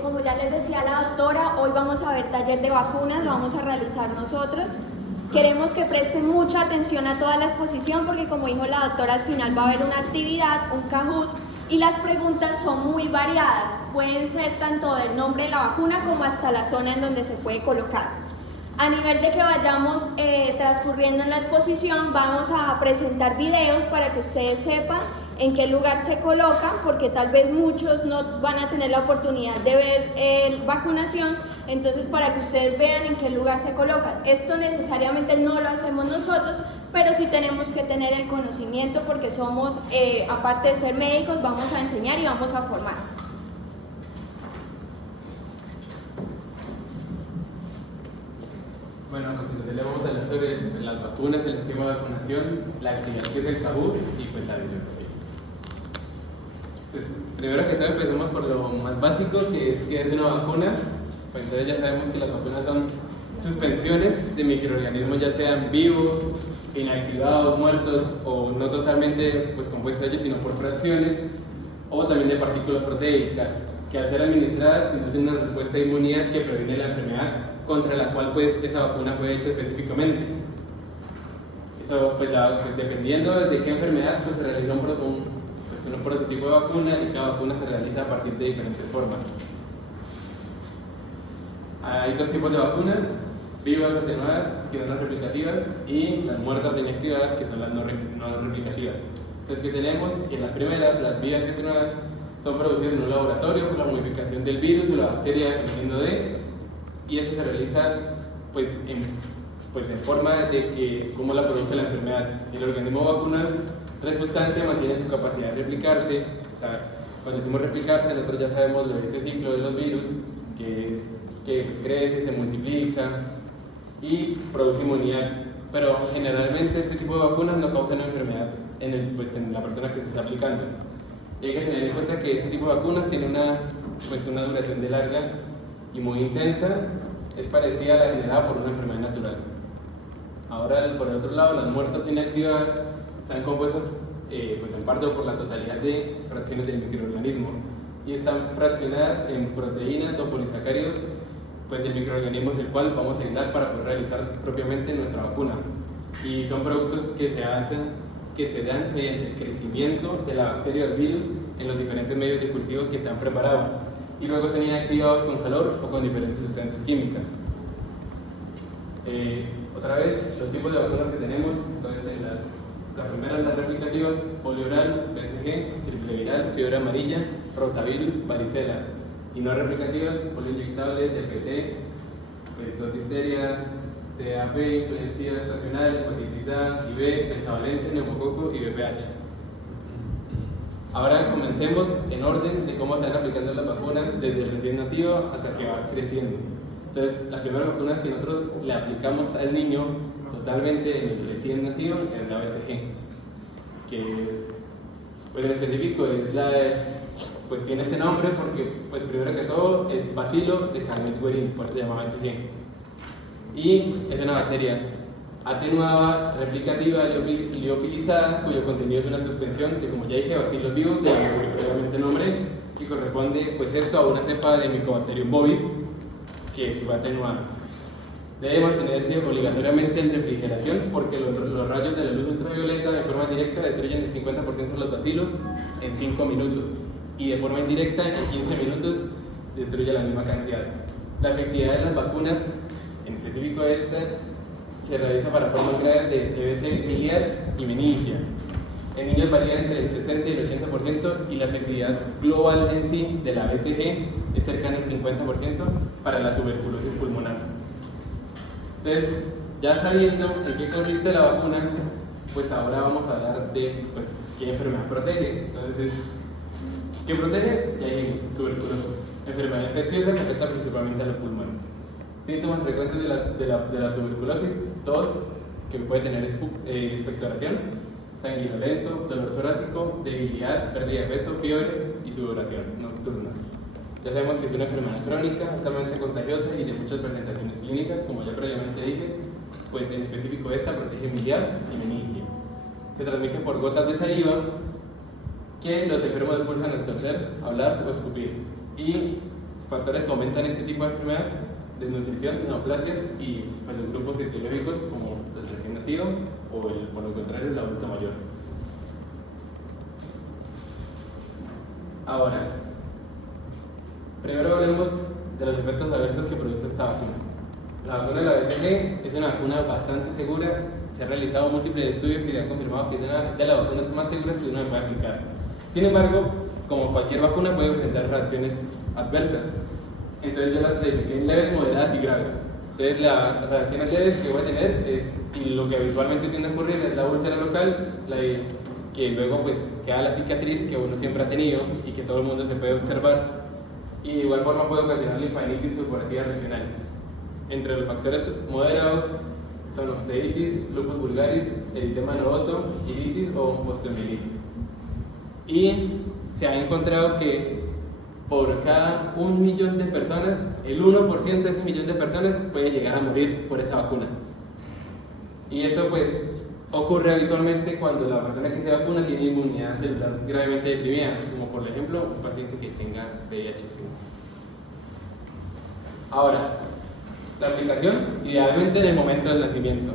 Como ya les decía la doctora, hoy vamos a ver taller de vacunas, lo vamos a realizar nosotros. Queremos que presten mucha atención a toda la exposición porque, como dijo la doctora, al final va a haber una actividad, un Kahoot, y las preguntas son muy variadas. Pueden ser tanto del nombre de la vacuna como hasta la zona en donde se puede colocar. A nivel de que vayamos transcurriendo en la exposición, vamos a presentar videos para que ustedes sepan en qué lugar se colocan, porque tal vez muchos no van a tener la oportunidad de ver vacunación, entonces para que ustedes vean en qué lugar se colocan. Esto necesariamente no lo hacemos nosotros, pero sí tenemos que tener el conocimiento porque somos, aparte de ser médicos, vamos a enseñar y vamos a formar. Bueno, a continuación le vamos a hablar sobre las vacunas, el esquema de vacunación, la actividad que es el Kahoot y pues la bibliografía. Pues, primero que todo empecemos por lo más básico, que es una vacuna. Pues entonces ya sabemos que las vacunas son suspensiones de microorganismos, ya sean vivos, inactivados, muertos o no totalmente pues, compuestos de ellos, sino por fracciones, o también de partículas proteicas, que al ser administradas inducen una respuesta de inmunidad que previene la enfermedad contra la cual pues, esa vacuna fue hecha específicamente. Eso, pues, dependiendo de qué enfermedad, pues, se realiza un prototipo de vacuna y cada vacuna se realiza a partir de diferentes formas. Hay dos tipos de vacunas, vivas atenuadas, que son las replicativas, y las muertas inactivadas, que son las no replicativas. Entonces, ¿qué tenemos? Que las primeras, las vivas atenuadas, son producidas en un laboratorio por la modificación del virus o la bacteria dependiendo de, y eso se realiza pues en forma de que cómo la produce la enfermedad. El organismo vacunal resultante mantiene su capacidad de replicarse, o sea, cuando decimos replicarse, nosotros ya sabemos lo de ese ciclo de los virus, que pues, crece, se multiplica y produce inmunidad, pero generalmente este tipo de vacunas no causan enfermedad en la persona que se está aplicando. Y hay que tener en cuenta que este tipo de vacunas tiene una duración de larga y muy intensa, es parecida a la generada por una enfermedad natural. Ahora, por el otro lado, las muertas inactivadas están compuestas en parte por la totalidad de fracciones del microorganismo y están fraccionadas en proteínas o polisacáridos del microorganismo del cual vamos a aislar para poder realizar propiamente nuestra vacuna. Y son productos que se dan mediante el crecimiento de la bacteria o del virus en los diferentes medios de cultivo que se han preparado y luego son inactivados con calor o con diferentes sustancias químicas. Otra vez, los tipos de vacunas que tenemos, entonces las primeras, las replicativas, polioviral, BCG, triple viral, fiebre amarilla, rotavirus, varicela, y no replicativas, polioinyectable, DPT, difteria, TAP, influenza estacional, hepatitis A y B, pentavalente, neumococo y VPH. Ahora comencemos en orden de cómo se van aplicando las vacunas desde el recién nacido hasta que va creciendo. Entonces, las primeras vacunas que nosotros le aplicamos al niño totalmente en el recién nacido es la BCG, que en específico es tiene este nombre porque primero que todo es bacilo de Carnet-Guerin, por eso se llama BCG, y es una bacteria atenuada, replicativa, liofilizada, cuyo contenido es una suspensión que, como ya dije, bacilos vivos, de previamente nombre, que corresponde esto a una cepa de Mycobacterium bovis que se va a atenuar. Debe mantenerse obligatoriamente en refrigeración porque los rayos de la luz ultravioleta de forma directa destruyen el 50% de los bacilos en 5 minutos y de forma indirecta en 15 minutos destruye la misma cantidad. La efectividad de las vacunas, en específico esta, se realiza para formas graves de TBC biliar y meningia. En niños varía entre el 60 y el 80% y la efectividad global en sí de la BCG es cercana al 50% para la tuberculosis pulmonar. Entonces, ya sabiendo en qué consiste la vacuna, pues ahora vamos a hablar de qué enfermedad protege. Entonces, ¿qué protege? Ya dijimos, tuberculosis. Enfermedad infecciosa que afecta principalmente a los pulmones. Síntomas frecuentes de la tuberculosis: tos, que puede tener expectoración, sanguinolento, dolor torácico, debilidad, pérdida de peso, fiebre y sudoración nocturna. Ya sabemos que es una enfermedad crónica, altamente contagiosa y de muchas presentaciones clínicas, como ya previamente dije, pues en específico esta protege biliar y meningia. Se transmite por gotas de saliva que los enfermos expulsan al toser, hablar o escupir. y factores que aumentan este tipo de enfermedad: desnutrición, neoplasias y pues, los grupos etiológicos como el recién nacido o por lo contrario el adulto mayor. Ahora, primero hablemos de los efectos adversos que produce esta vacuna. La vacuna de la BCG es una vacuna bastante segura. Se han realizado múltiples estudios y se ha confirmado que es una de las vacunas más seguras que uno puede aplicar. Sin embargo, como cualquier vacuna, puede presentar reacciones adversas. Entonces yo las clasifiqué en leves, moderadas y graves. Entonces las reacciones leves que voy a tener es, y lo que habitualmente tiende a ocurrir, es la úlcera local, que luego pues queda la cicatriz que uno siempre ha tenido y que todo el mundo se puede observar. Y de igual forma puede ocasionar linfadenitis supurativa regional. Entre los factores moderados son osteitis, lupus vulgaris, eritema nodoso, iritis o osteomielitis. Y se ha encontrado que por cada 1 millón de personas, el 1% de ese millón de personas puede llegar a morir por esa vacuna. Y esto pues ocurre habitualmente cuando la persona que se vacuna tiene inmunidad celular gravemente deprimida, como por ejemplo un paciente que tenga VIH-Sida. Ahora, la aplicación idealmente en el momento del nacimiento,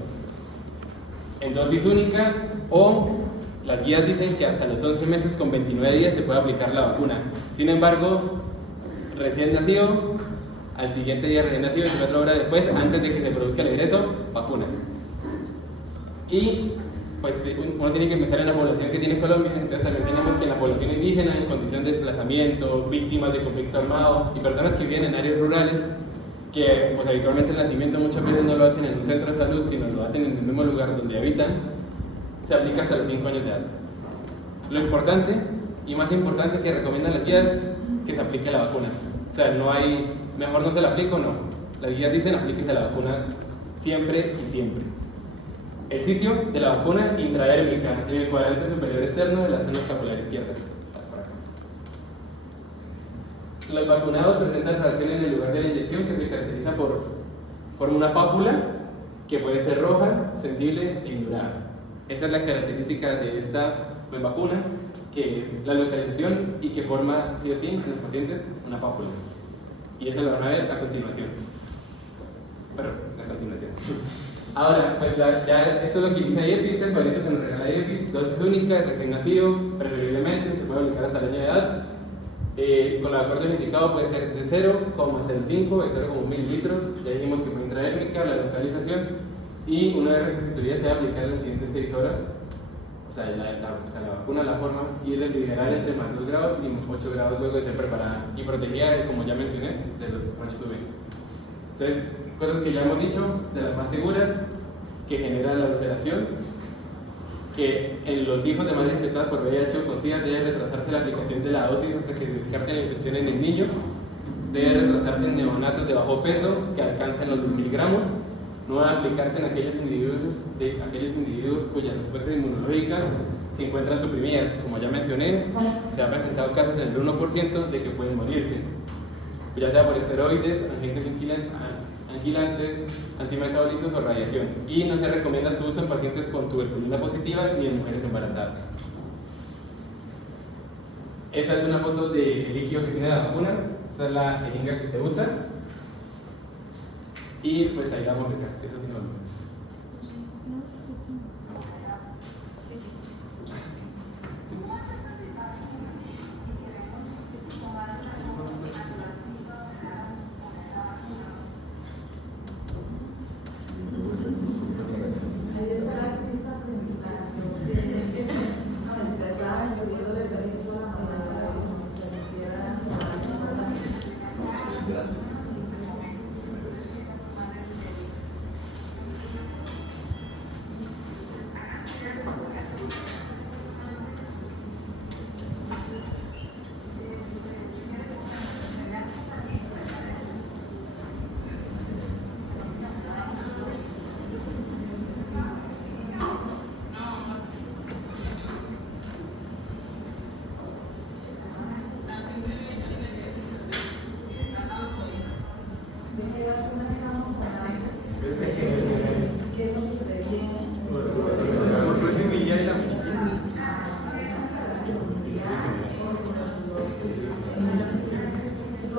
en dosis única, o las guías dicen que hasta los 11 meses con 29 días se puede aplicar la vacuna. Sin embargo, recién nacido, al siguiente día recién nacido, 24 horas después, antes de que se produzca el egreso, vacuna. Y pues uno tiene que pensar en la población que tiene Colombia. Entonces también tenemos que en la población indígena, en condición de desplazamiento, víctimas de conflicto armado y personas que viven en áreas rurales, que pues habitualmente el nacimiento muchas veces no lo hacen en un centro de salud, sino lo hacen en el mismo lugar donde habitan, se aplica hasta los 5 años de edad. Lo importante y más importante que recomiendan las guías es que se aplique la vacuna. O sea, no hay, mejor no se la aplico, no. Las guías dicen aplíquese la vacuna siempre y siempre. El sitio de la vacuna intradérmica en el cuadrante superior externo de la zona escapular izquierda. Los vacunados presentan reacción en el lugar de la inyección que se caracteriza por forma una pápula que puede ser roja, sensible e indurada. Esa es la característica de esta pues, vacuna, que es la localización y que forma sí o sí en los pacientes una pápula. Y eso lo van a ver a continuación. Bueno, a continuación. Ahora, pues ya esto es lo que dice IEPI, este es el palito que nos regala IEPI, dosis única, recién nacido, preferiblemente, se puede aplicar hasta el año de edad. Con el acuerdo indicado puede ser de 0,05 de 0,1 mililitros, ya dijimos que fue intradérmica, la localización, y una vez requisitoría se va a aplicar en las siguientes 6 horas, o sea, la vacuna la forma y es refrigerar entre más 2 grados y 8 grados luego de ser preparada y protegida, como ya mencioné, de los rayos UV. Entonces, cosas que ya hemos dicho, de las más seguras, que generan la ulceración, que en los hijos de madres infectadas por VIH o con SIDA debe retrasarse la aplicación de la dosis hasta que se descarte la infección en el niño, debe retrasarse en neonatos de bajo peso que alcanzan los 2000 gramos, no va a aplicarse en aquellos individuos cuyas respuestas inmunológicas se encuentran suprimidas. Como ya mencioné, se han presentado casos en el 1% de que pueden morirse, ya sea por esteroides, agentes anquilantes, antimetabolitos o radiación, y no se recomienda su uso en pacientes con tuberculina positiva ni en mujeres embarazadas. Esta es una foto del líquido que tiene la vacuna, esta es la jeringa que se usa, y pues ahí la vamos a aplicar. Eso sí no.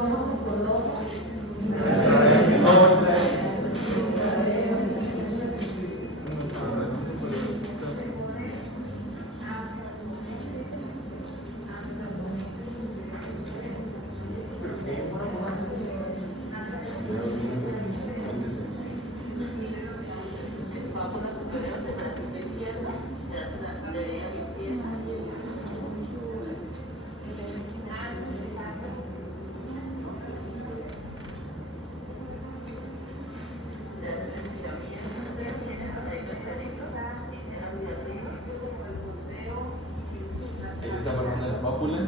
cómo se coloca? Ahí se está formando la pápula.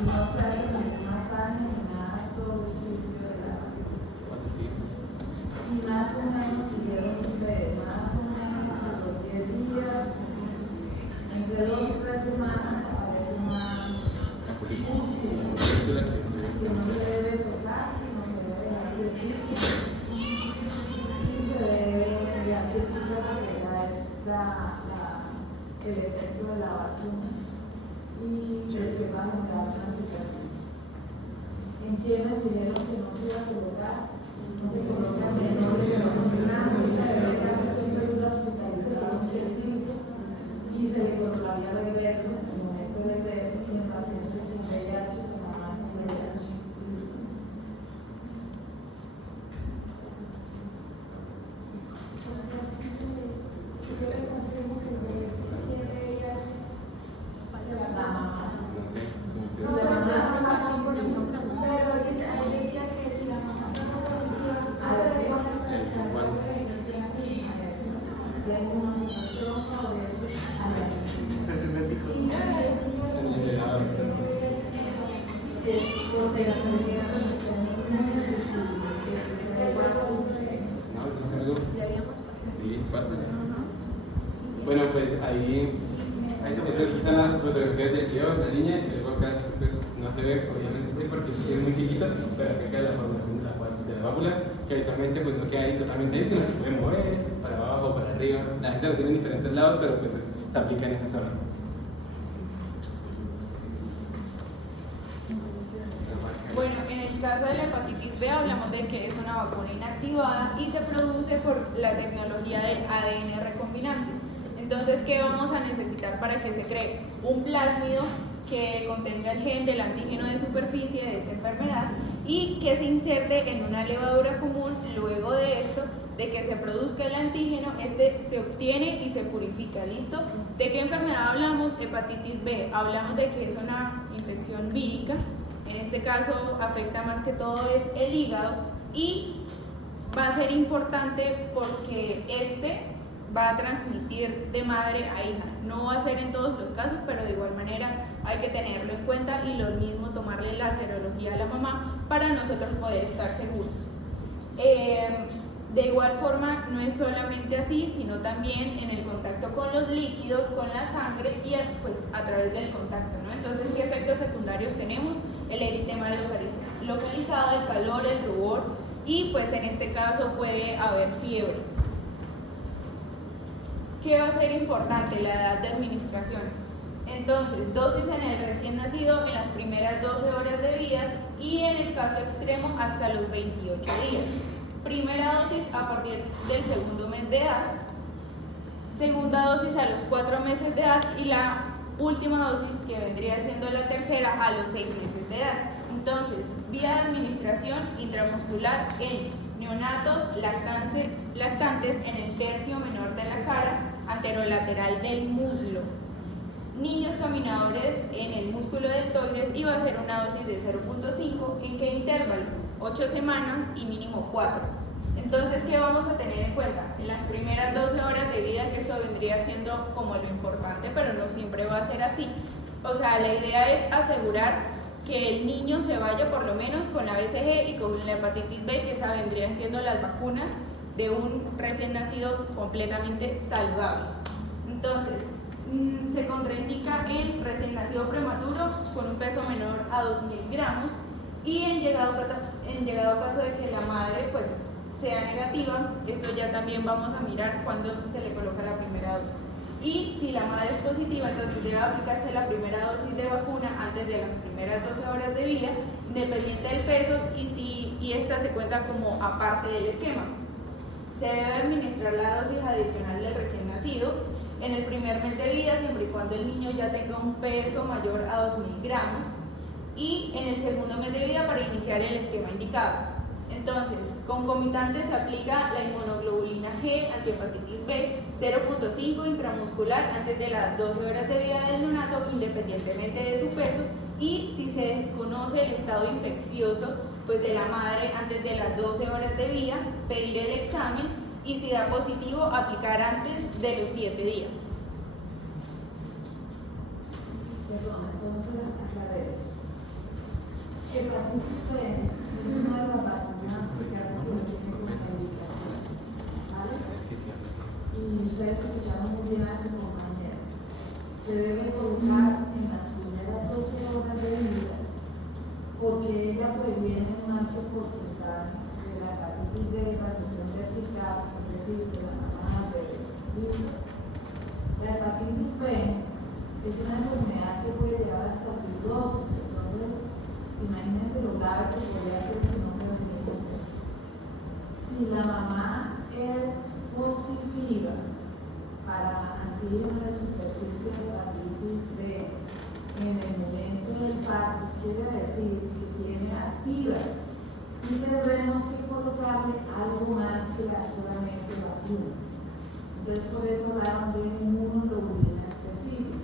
No se hace ningún masaje ni nada sobre el sitio de la Pasa así. y más o menos tuvieron ustedes, más o menos a los 10 días, entre 2 y 3 semanas aparece una músculo que no se debe tocar, sino se debe dejar de y se debe ya que ya es el efecto de la vacuna y después va a generar una cicatriz. ¿En quiénes dijeron que no se iba a colocar? No se coloca menores de 12 años, se debe casi siempre está hospitalizado un tiempito y se le controlaría regreso, en el momento de regreso, y en pacientes con VIH o mamá con VIH. Yo le confirmo que el bebé sí tiene VIH. La mamá. No sé cómo se No, llama. pero ahí decía que si la mamá está positiva, hace de igual Hay una situación sobre eso. No, no cargo. Sí, pásale. Bueno, pues ahí se están las fotografías del tío, la niña, y luego acá pues, no se ve obviamente porque es muy chiquito, pero acá queda la formación de la válvula, que habitualmente pues no queda ahí totalmente ahí, sino que se puede mover para abajo, para arriba. La gente lo tiene en diferentes lados, pero pues se aplica en esa zona. Bueno, en el caso de la hepatitis B hablamos de que es una vacuna inactivada y se produce por la tecnología del ADN recombinante. Entonces, ¿qué vamos a necesitar para que se cree? Un plásmido que contenga el gen del antígeno de superficie de esta enfermedad y que se inserte en una levadura común. Luego de esto, de que se produzca el antígeno, este se obtiene y se purifica. ¿Listo? ¿De qué enfermedad hablamos? Hepatitis B. Hablamos de que es una infección vírica. En este caso afecta más que todo es el hígado y va a ser importante porque este va a transmitir de madre a hija. No va a ser en todos los casos, pero de igual manera hay que tenerlo en cuenta y lo mismo tomarle la serología a la mamá para nosotros poder estar seguros. De igual forma, no es solamente así, sino también en el contacto con los líquidos, con la sangre y pues a través del contacto, ¿no? Entonces, ¿qué efectos secundarios tenemos? El eritema localizado, el calor, el rubor y pues en este caso puede haber fiebre. ¿Qué va a ser importante? La edad de administración. Entonces, dosis en el recién nacido en las primeras 12 horas de vida y en el caso extremo hasta los 28 días. Primera dosis a partir del segundo mes de edad, segunda dosis a los 4 meses de edad y la última dosis que vendría siendo la tercera a los 6 meses de edad. Entonces, vía de administración intramuscular en neonatos lactantes en el tercio menor de la cara, anterolateral del muslo. Niños caminadores en el músculo deltoides y va a ser una dosis de 0.5. ¿En qué intervalo? 8 semanas y mínimo 4. Entonces, ¿qué vamos a tener en cuenta? En las primeras 12 horas de vida, que esto vendría siendo como lo importante, pero no siempre va a ser así. O sea, la idea es asegurar que el niño se vaya por lo menos con la BCG y con la hepatitis B, que esa vendrían siendo las vacunas de un recién nacido completamente saludable. Entonces, se contraindica en recién nacido prematuro con un peso menor a 2.000 gramos y en llegado caso de que la madre pues sea negativa. Esto ya también vamos a mirar cuando se le coloca la primera dosis. si la madre es positiva, entonces debe aplicarse la primera dosis de vacuna antes de las primeras 12 horas de vida, independiente del peso, y esta se cuenta como aparte del esquema. Se debe administrar la dosis adicional del recién nacido en el primer mes de vida, siempre y cuando el niño ya tenga un peso mayor a 2.000 gramos, y en el segundo mes de vida para iniciar el esquema indicado. Entonces, concomitante se aplica la inmunoglobulina G, antihepatitis B, 0.5 intramuscular antes de las 12 horas de vida del neonato, independientemente de su peso, y si se desconoce el estado infeccioso pues, de la madre antes de las 12 horas de vida, pedir el examen, y si da positivo, aplicar antes de los 7 días. Perdón, entonces aclaremos. Hepatitis B es una de las vacunas que casi no tiene contraindicaciones, ¿vale? Y ustedes escucharon muy bien a su compañero. Se debe colocar en las primeras 12 horas de vida porque ella previene un alto porcentaje de la hepatitis B, transmisión vertical, es decir, de la mamá al bebé. ¿Listo? La hepatitis B es una enfermedad que puede llevar hasta cirrosis, entonces imagínense lo grave que podría ser si no prevenimos eso. Si la mamá es positiva para antígeno de superficie de hepatitis B en el momento del parto, quiere decir que tiene activa y tendremos que colocarle algo más que la solamente vacuna. Entonces por eso hablaron de inmunoglobulina específica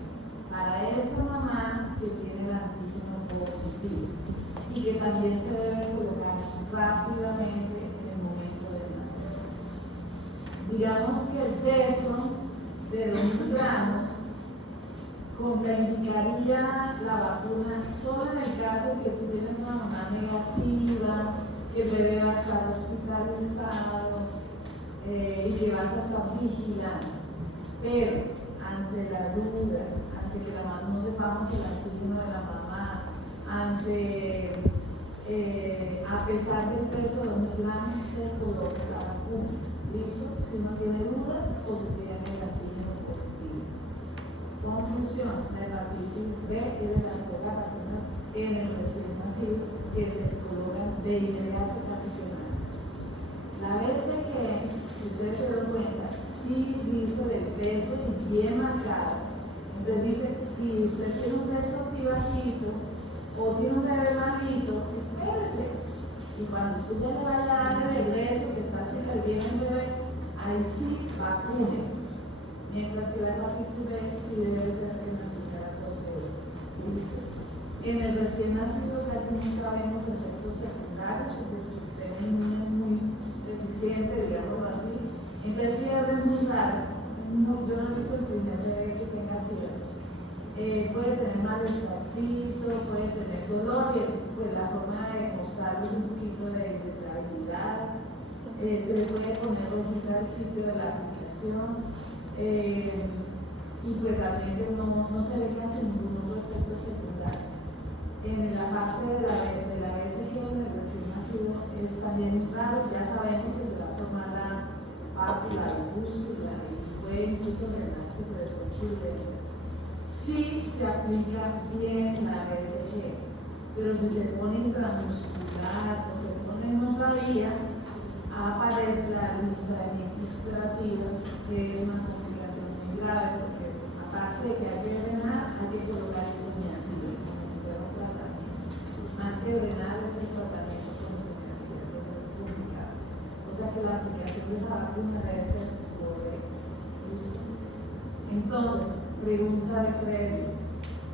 para esa mamá que tiene el antígeno positivo y que también se debe colocar rápidamente en el momento de nacer. Digamos que el peso de 2.000 gramos contraindicaría la vacuna solo en el caso de que tú tienes una mamá negativa, que el bebé va a estar hospitalizado y que vas a estar vigilando. Pero ante la duda, ante que no sepamos el antígeno de la mamá, a pesar del peso de 2.000 gramos, se coloca la vacuna. ¿Listo? Si no tiene dudas o se tiene el antígeno positivo. Conclusión: la hepatitis B es de las pocas vacunas en el recién nacido que se colocan de inmediato casi que nace. La BCG, si ustedes se dan cuenta, sí dice del peso y bien marcado. Entonces dice, si usted tiene un peso así bajito o tiene un bebé bajito, espérese. Y cuando usted ya le vaya a dar el regreso, que está súper bien el bebé, ahí sí vacune. Mientras que la hepatitis B sí debe ser en las primeras 12 horas. ¿Listo? En el recién nacido casi nunca vemos efectos secundarios porque su sistema inmune es muy deficiente, digámoslo así. Entonces, fiebre muy rara. Yo no he visto el primer bebé que tenga fiebre. Puede tener malestarcito, puede tener dolor, y pues la forma de mostrarles un poquito de irritabilidad. Se le puede poner rojita al sitio de la aplicación. Y pues realmente no se ve casi ningún otro efecto secundario. En la parte de la BCG, en el recién nacido, es también raro. Ya sabemos que se va a formar la válvula, la pústula, y puede incluso drenarse por eso. Sí se aplica bien la BCG, pero si se pone intramuscular o se pone en otra vía, aparece la linfadenitis operativa, que es una complicación muy grave, porque aparte de que hay que drenar, hay que colocar isoniazida, como si fuera un tratamiento. Más que drenar es el tratamiento con isoniazida, entonces es complicado. O sea que la aplicación de esa vacuna debe ser correcta. Entonces, pregunta de previo: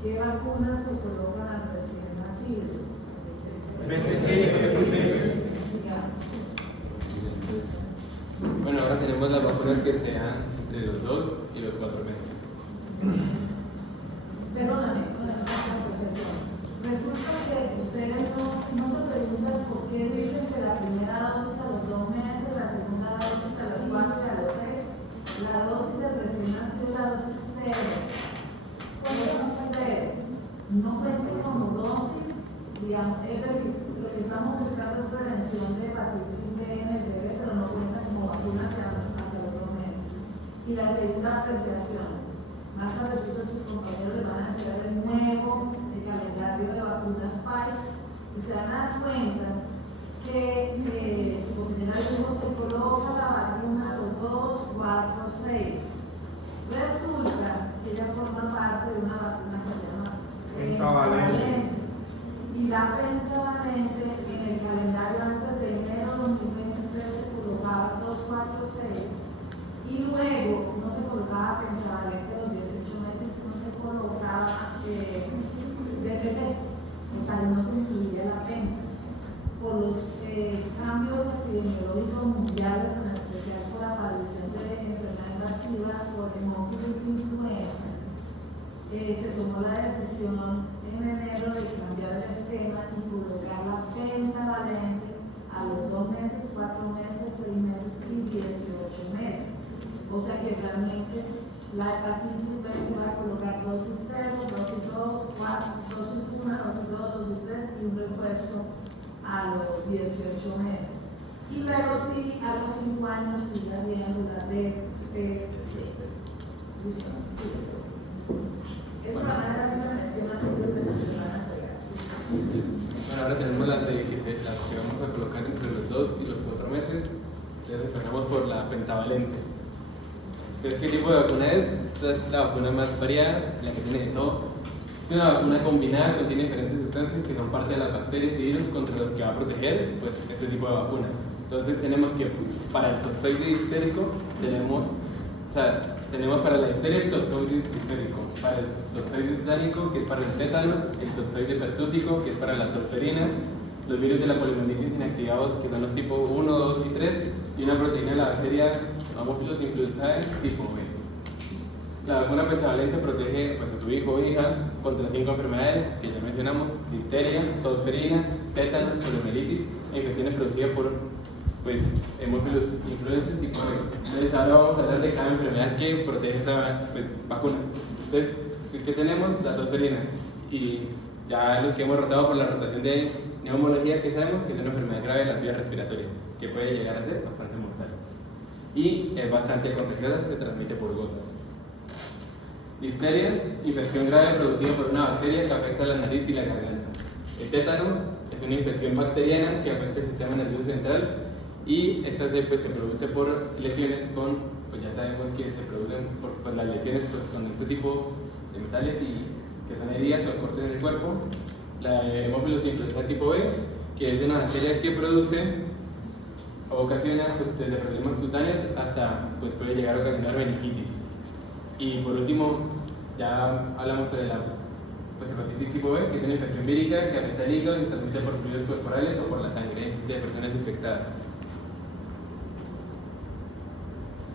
¿qué vacunas se colocan al recién nacido? Bueno, ahora tenemos las vacunas que se dan entre los 2 y los 4 meses. Perdóname, resulta que ustedes no se preguntan por qué dicen que la primera dosis a los 2 meses, la segunda dosis a los 4 y a los 6, la dosis del recién nacido es la dosis 0. No cuenten como dosis, digamos, es decir, lo que estamos buscando es prevención de hepatitis B en el bebé, pero no cuenta como vacuna hasta los 2 meses. Y la segunda apreciación: Más tardecito sus compañeros les van a entregar de nuevo el calendario de vacunas Pfizer y se van a dar cuenta que su compañera dijo se coloca la vacuna los 2, 4, 6. Resulta que ella forma parte de una vacuna que se llama pentavalente. Y la pentavalente en el calendario antes de enero de 2023 se colocaba 2, 4, 6. Y luego no se colocaba pentavalente los 18 meses, no se colocaba DPT, o sea, no se incluía la penta. Por los cambios epidemiológicos mundiales, en especial por la aparición de enfermedad invasiva por hemófilos influenza, se tomó la decisión en enero de cambiar el esquema y colocar la pentavalente a los 2 meses, 4 meses, 6 meses y 18 meses. O sea que realmente la hepatitis B se va a colocar dosis 0, dosis 2, 4, dosis 1, dosis 2, dosis 3 y un refuerzo a los 18 meses. Y luego sí, a los 5 años sí darían lugar de eso van a dar una esquema que se van a entregar. Bueno, ahora tenemos las que vamos a colocar entre los 2 y los 4 meses. Entonces empezamos por la pentavalente. Entonces, ¿qué tipo de vacuna es? Esta es la vacuna más variada, la que tiene de todo. Es una vacuna combinada, contiene diferentes sustancias que son parte de las bacterias y virus contra los que va a proteger pues, ese tipo de vacuna. Entonces tenemos que para el tozoide difterico tenemos para la difteria el tozoide difterico, para el tozoide tétanico que es para el tétanos, el tozoide pertúsico que es para la tosferina, los virus de la poliomielitis inactivados que son los tipo 1, 2 y 3 y una proteína de la bacteria Haemophilus influenzae tipo B. La vacuna pentavalente protege pues, a su hijo o hija contra 5 enfermedades que ya mencionamos: difteria, tosferina, tétanos, poliomielitis e infecciones producidas por Haemophilus influenzae tipo B. Entonces ahora vamos a hablar de cada enfermedad que protege esta vacuna. Entonces, ¿qué tenemos? La tosferina. Y ya los que hemos rotado por la rotación de neumología, que sabemos que es una enfermedad grave de las vías respiratorias, que puede llegar a ser bastante mortal. Y es bastante contagiosa, se transmite por gotas. Difteria, infección grave producida por una bacteria que afecta la nariz y la garganta. El tétano es una infección bacteriana que afecta el sistema nervioso central y esta se produce por lesiones con, pues ya sabemos que se producen por las lesiones con este tipo de metales y que son heridas o cortes en el cuerpo. La Haemophilus influenzae tipo B, que es una bacteria que produce o ocasiona desde problemas cutáneos hasta puede llegar a ocasionar meningitis. Y por último, ya hablamos sobre la hepatitis tipo B, que es una infección vírica que afecta el hígado y se transmite por fluidos corporales o por la sangre de personas infectadas.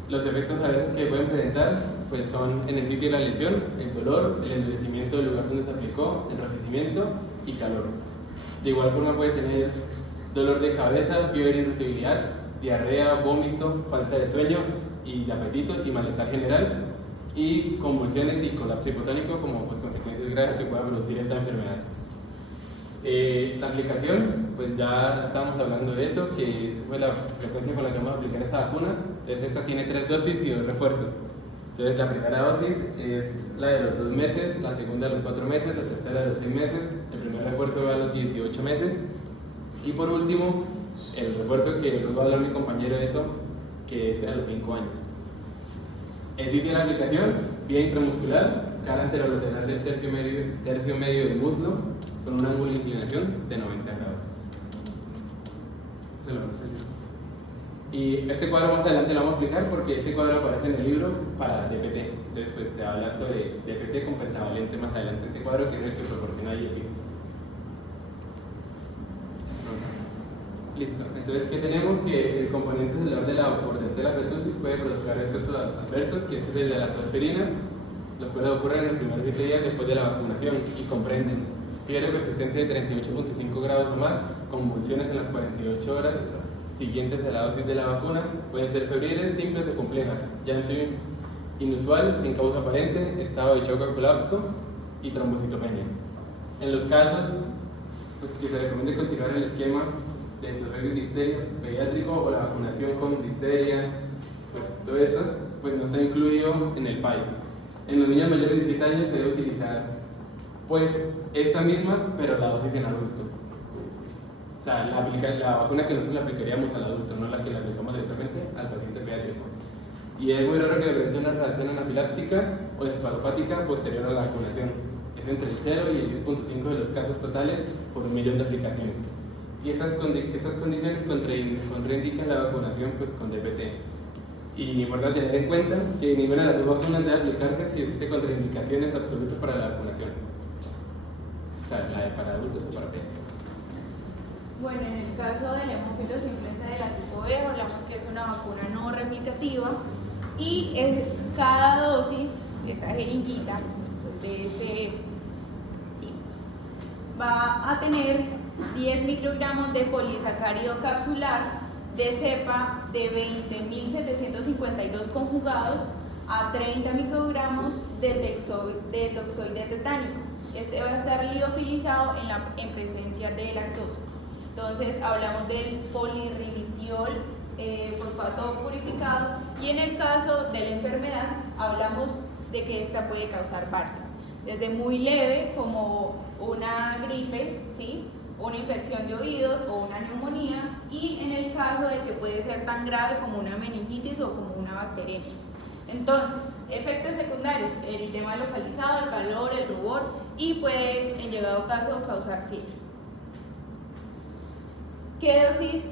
Los efectos a veces que pueden presentar son en el sitio de la lesión, el dolor, el endurecimiento del lugar donde se aplicó, enrojecimiento y calor. De igual forma puede tener dolor de cabeza, fiebre, irritabilidad, diarrea, vómito, falta de sueño y de apetito y malestar general, y convulsiones y colapso hipotónico como consecuencias graves que pueda producir esta enfermedad. La aplicación, ya estábamos hablando de eso, que fue la frecuencia con la que vamos a aplicar esta vacuna. Entonces esta tiene 3 dosis y 2 refuerzos. Entonces la primera dosis es la de los 2 meses, la segunda a los 4 meses, la tercera a los 6 meses, el primer refuerzo va a los 18 meses y por último el refuerzo que luego va a hablar mi compañero de eso, que es a los 5 años. El sitio de la aplicación, vía intramuscular, cara anterolateral del tercio medio del muslo, con un ángulo de inclinación de 90 grados. Eso lo vamos a hacer. Y este cuadro más adelante lo vamos a explicar porque este cuadro aparece en el libro para DPT. Entonces se va a hablar sobre DPT con pentavalente más adelante. Este cuadro que es el que proporciona ahí el libro. Listo. Entonces, ¿qué tenemos? Que el componente celular de la bordetela pertussis puede provocar efectos adversos, que es el de la tosferina, los cuales ocurren en los primeros 7 días después de la vacunación y comprenden fiebre persistente de 38.5 grados o más, convulsiones en las 48 horas siguientes a la dosis de la vacuna, pueden ser febriles, simples o complejas, llanto inusual, sin causa aparente, estado de shock o colapso y trombocitopenia. En los casos que se recomienda continuar el esquema de enterovirus difteria pediátrico o la vacunación con difteria, todo esto no está incluido en el PAI. En los niños mayores de 17 años se debe utilizar pues esta misma, pero la dosis en adulto. O sea, la vacuna que nosotros le aplicaríamos al adulto, no la que le aplicamos directamente al paciente pediátrico. Y es muy raro que presente una reacción anafiláctica o encefalopática posterior a la vacunación. Es entre el 0 y el 10.5 de los casos totales por 1.000.000 de aplicaciones. Y esas condiciones contraindican la vacunación pues, con DPT. Y importante tener en cuenta que ninguna de las dos vacunas debe aplicarse si existe contraindicaciones absolutas para la vacunación. O sea, la de para adultos o para pediatría. Bueno, en el caso del hemófilos influenza de la tipo B, hablamos que es una vacuna no replicativa y cada dosis, esta jeringuita de este tipo, va a tener 10 microgramos de polisacárido capsular de cepa de 20.752 conjugados a 30 microgramos de toxoide tetánico. Este va a estar liofilizado en presencia de lactosa. Entonces hablamos del polirribitiol fosfato purificado y en el caso de la enfermedad hablamos de que esta puede causar varias, desde muy leve como una gripe, ¿sí?, una infección de oídos o una neumonía, y en el caso de que puede ser tan grave como una meningitis o como una bacteriemia. Entonces, efectos secundarios: eritema localizado, el calor, el rubor, y puede en llegado caso causar fiebre. ¿Qué dosis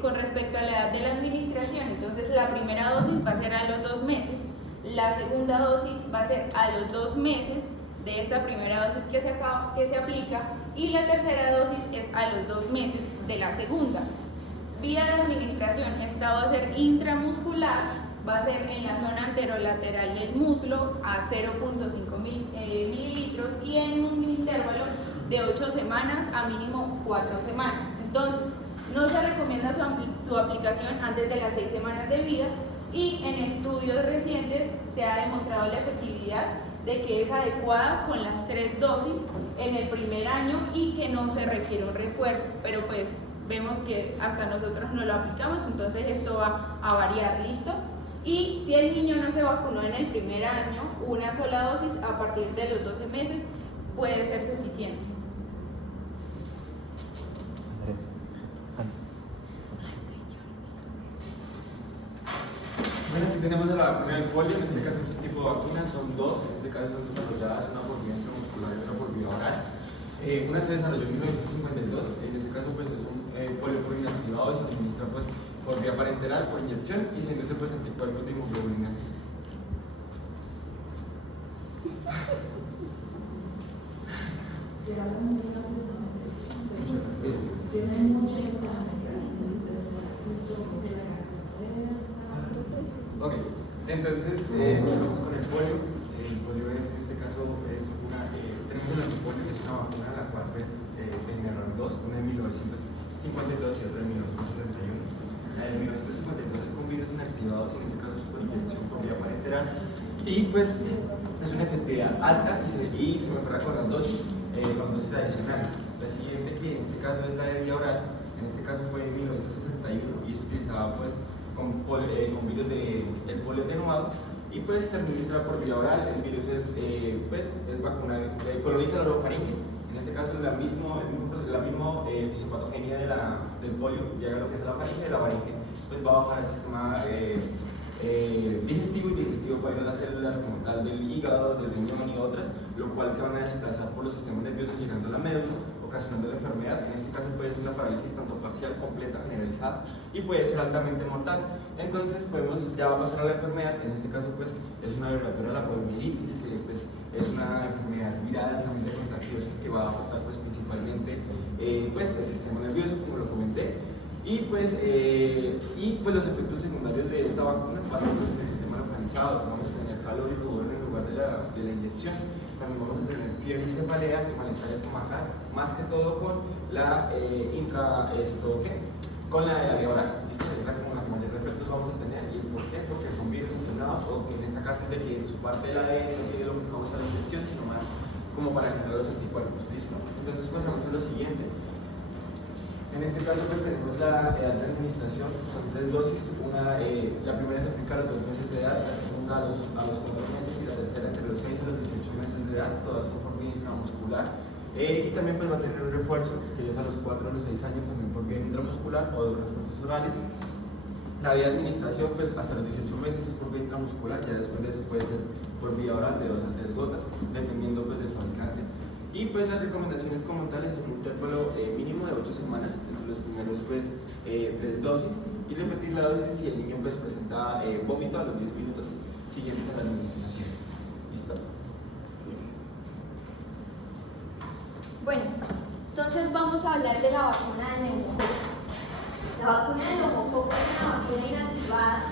con respecto a la edad de la administración? Entonces, la primera dosis va a ser a los 2 meses, la segunda dosis va a ser a los 2 meses de esta primera dosis que se aplica, y la tercera dosis es a los 2 meses de la segunda. Vía de administración: esta va a ser intramuscular, va a ser en la zona anterolateral del muslo a 0.5 mililitros y en un intervalo de 8 semanas a mínimo 4 semanas. Entonces, no se recomienda su aplicación antes de las 6 semanas de vida, y en estudios recientes se ha demostrado la efectividad de que es adecuada con las 3 dosis en el primer año y que no se requiere un refuerzo, pero pues vemos que hasta nosotros no lo aplicamos, entonces esto va a variar, ¿listo? Y si el niño no se vacunó en el primer año, una sola dosis a partir de los 12 meses puede ser suficiente. Bueno, aquí tenemos la vacuna del polio. En este caso es un tipo de vacuna, son 2, en este caso son desarrolladas, una por vía intramuscular y una por vía oral. Una se desarrolló en 1952, en este caso pues es un polio por inactivado y se administra pues por vía parenteral, por inyección, y se induce pues anticuerpos de hemoglobina. Se habla muy rápido. Tienen mucha información. Ok, entonces empezamos con el polio. El polio es, en este caso, tenemos un antipolio, que es una vacuna en la cual pues, se generaron 2, una en 1952 y otra en 1971. La de 1952 es con virus inactivados, en este caso es por inyección por vía parenteral, y pues es una efectividad alta y se mejora con las dosis adicionales. La siguiente, que en este caso es la de vía oral, en este caso fue en 1961 y es utilizada pues con virus del polio atenuado, y pues se administra por vía oral. El virus es vacunal, coloniza la orofaringe. En este caso la misma fisiopatogenia del polio llega a lo que es la faringe, de la faringe pues va a bajar el sistema digestivo, y digestivo va a ir a las células como tal del hígado, del riñón y otras, lo cual se van a desplazar por los sistemas nerviosos llegando a la médula, ocasionando la enfermedad. En este caso puede ser una parálisis tanto parcial, completa, generalizada, y puede ser altamente mortal. Entonces ya va a pasar a la enfermedad. En este caso pues es una abreviatura de la poliomielitis, que pues es una enfermedad viral altamente contagiosa que va a afectar pues principalmente pues el sistema nervioso, como lo comenté, y pues los efectos secundarios de esta vacuna van a ser el sistema localizado. Vamos a tener calor y rubor en lugar de la inyección. También vamos a tener fiebre y cefalea y malestar estomacal, más que todo con la con la de oral. ¿Listo? Es la con la que mayor efectos vamos a tener. ¿Y por qué? Porque son virus entrenados, o que en esta caso es de que su parte del ADN no tiene lo que causa la infección, sino más como para generar los anticuerpos. ¿Listo? Entonces pasamos a lo siguiente. En este caso pues tenemos la edad de administración, son 3 dosis. La primera se aplica a los 2 meses de edad, la segunda a los 4 meses y la tercera intramuscular. Y también pues va a tener un refuerzo, que es a los 4 o los 6 años también por vía intramuscular o 2 refuerzos orales. La vía de administración pues hasta los 18 meses es por vía intramuscular, ya después de eso puede ser por vía oral de 2 a 3 gotas, dependiendo pues del fabricante. Y pues las recomendaciones como tales en un intervalo mínimo de 8 semanas, entre los primeros pues 3 dosis, y repetir la dosis si el niño pues presenta vómito a los 10 minutos siguientes a la administración. ¿Listo? Bueno, entonces vamos a hablar de la vacuna de neumococo. La vacuna de neumococo es una vacuna inactivada,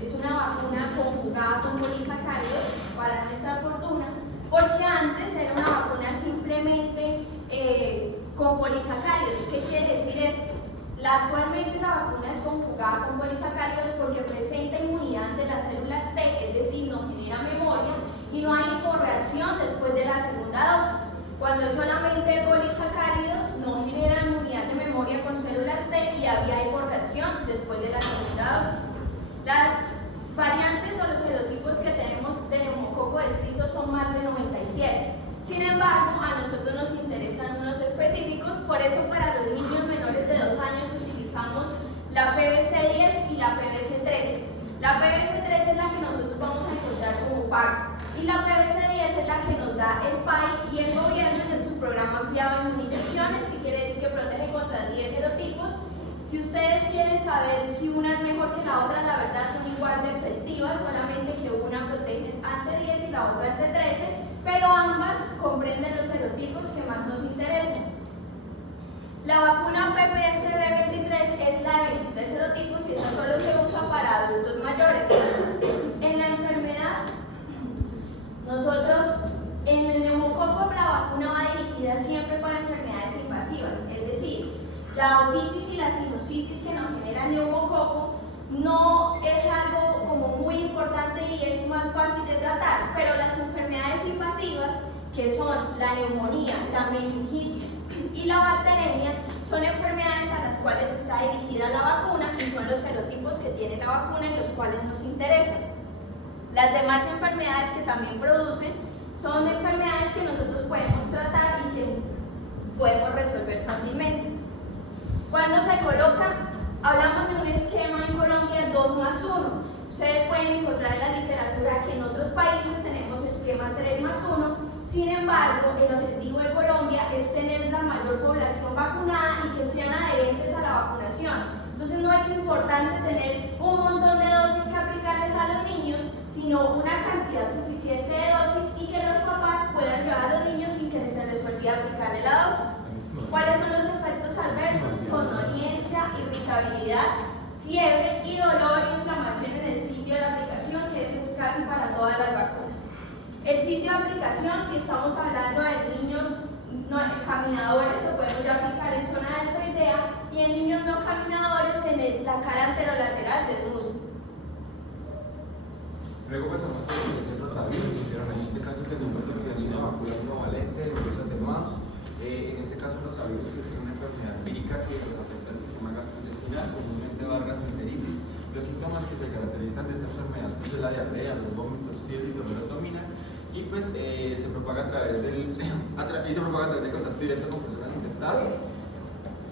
es una vacuna conjugada con polisacáridos para nuestra fortuna, porque antes era una vacuna simplemente con polisacáridos. ¿Qué quiere decir esto? Actualmente la vacuna es conjugada con polisacáridos porque presenta inmunidad ante las células T, es decir, no genera memoria y no hay hiporreacción después de la segunda dosis. Cuando es solamente polisacáridos, no genera inmunidad de memoria con células T y había hiporreacción después de la segunda dosis. Las variantes o los serotipos que tenemos de neumococo descritos son más de 97. Sin embargo, a nosotros nos interesan unos específicos, por eso para los niños menores de 2 años utilizamos la PBC-10 y la PBC-13. La PBC-13 es la que nosotros vamos a encontrar como PAC y la PBC-10 es la que nos da el PAI y el gobierno en su programa ampliado de inmunizaciones, que quiere decir que protege contra 10 serotipos. Si ustedes quieren saber si una es mejor que la otra, la verdad son igual de efectivas, solamente que una protege ante 10 y la otra ante 13, pero ambas comprenden los serotipos que más nos interesan. La vacuna PPSB23 es la de 23 serotipos y esta solo se usa para adultos mayores. En la enfermedad, nosotros en el neumococo la vacuna va dirigida siempre para enfermedades invasivas, es decir, la otitis y la sinusitis que nos genera el neumococo no es algo como muy importante y es más fácil de tratar, pero las enfermedades invasivas, que son la neumonía, la meningitis y la bacteremia, son enfermedades a las cuales está dirigida la vacuna y son los serotipos que tiene la vacuna y los cuales nos interesan. Las demás enfermedades que también producen son enfermedades que nosotros podemos tratar y que podemos resolver fácilmente. Cuando se coloca, hablamos de un esquema en Colombia 2+1. Ustedes pueden encontrar en la literatura que en otros países tenemos esquemas 3+1. Sin embargo, el objetivo de Colombia es tener la mayor población vacunada y que sean adherentes a la vacunación. Entonces no es importante tener un montón de dosis que aplicarles a los niños, sino una cantidad suficiente de dosis y que los papás puedan llevar a los niños sin que se les olvide aplicarle la dosis. ¿Cuáles son los efectos adversos? Somnolencia, irritabilidad, fiebre y dolor e inflamación en el sitio de la aplicación, que eso es casi para todas las vacunas. El sitio de aplicación, si estamos hablando de niños caminadores, lo podemos ya aplicar en zona deltoidea y en niños no caminadores en la cara anterolateral del muslo. Luego pasamos a los rotavirus. En este caso tenemos lo que es una vacuna monovalente de virus atenuados. En este caso, el rotavirus es una enfermedad vírica que nos afecta al sistema gastrointestinal, comúnmente va a dar gastroenteritis. Los síntomas que se caracterizan de esta enfermedad pues, es la diarrea, los vómitos, fiebre y dolor abdominal, y pues se propaga a través de contacto directo con personas infectadas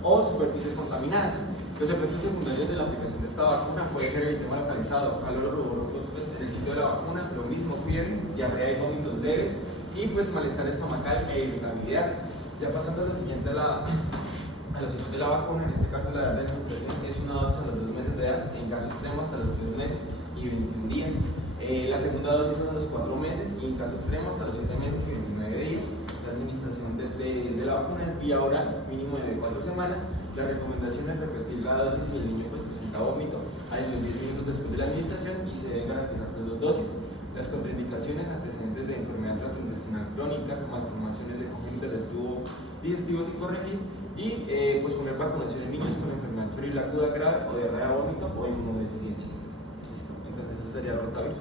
o superficies contaminadas. Los efectos secundarios de la aplicación de esta vacuna puede ser eritema localizado, calor o rubor pues, en el sitio de la vacuna, lo mismo fiebre, diarrea y vómitos leves, y pues malestar estomacal e irritabilidad. Ya pasando a lo siguiente, a los sitios de la vacuna, en este caso la edad de administración es una dosis a los 2 meses de edad, en caso extremo hasta los 3 meses y 21 días. La segunda dosis es a los 4 meses y en caso extremo hasta los 7 meses y 29 días. La administración de la vacuna es vía oral, mínimo de 4 semanas. La recomendación es repetir la dosis si el niño pues, presenta vómito a los 10 minutos después de la administración y se deben garantizar las 2 dosis. Las contraindicaciones, antecedentes de enfermedad gastrointestinal crónica, malformaciones de congénitas del tubo digestivo sin corregir y posponer vacunación en niños con enfermedad febril aguda grave o diarrea, vómito o inmunodeficiencia. Listo. Entonces eso sería el rotavirus.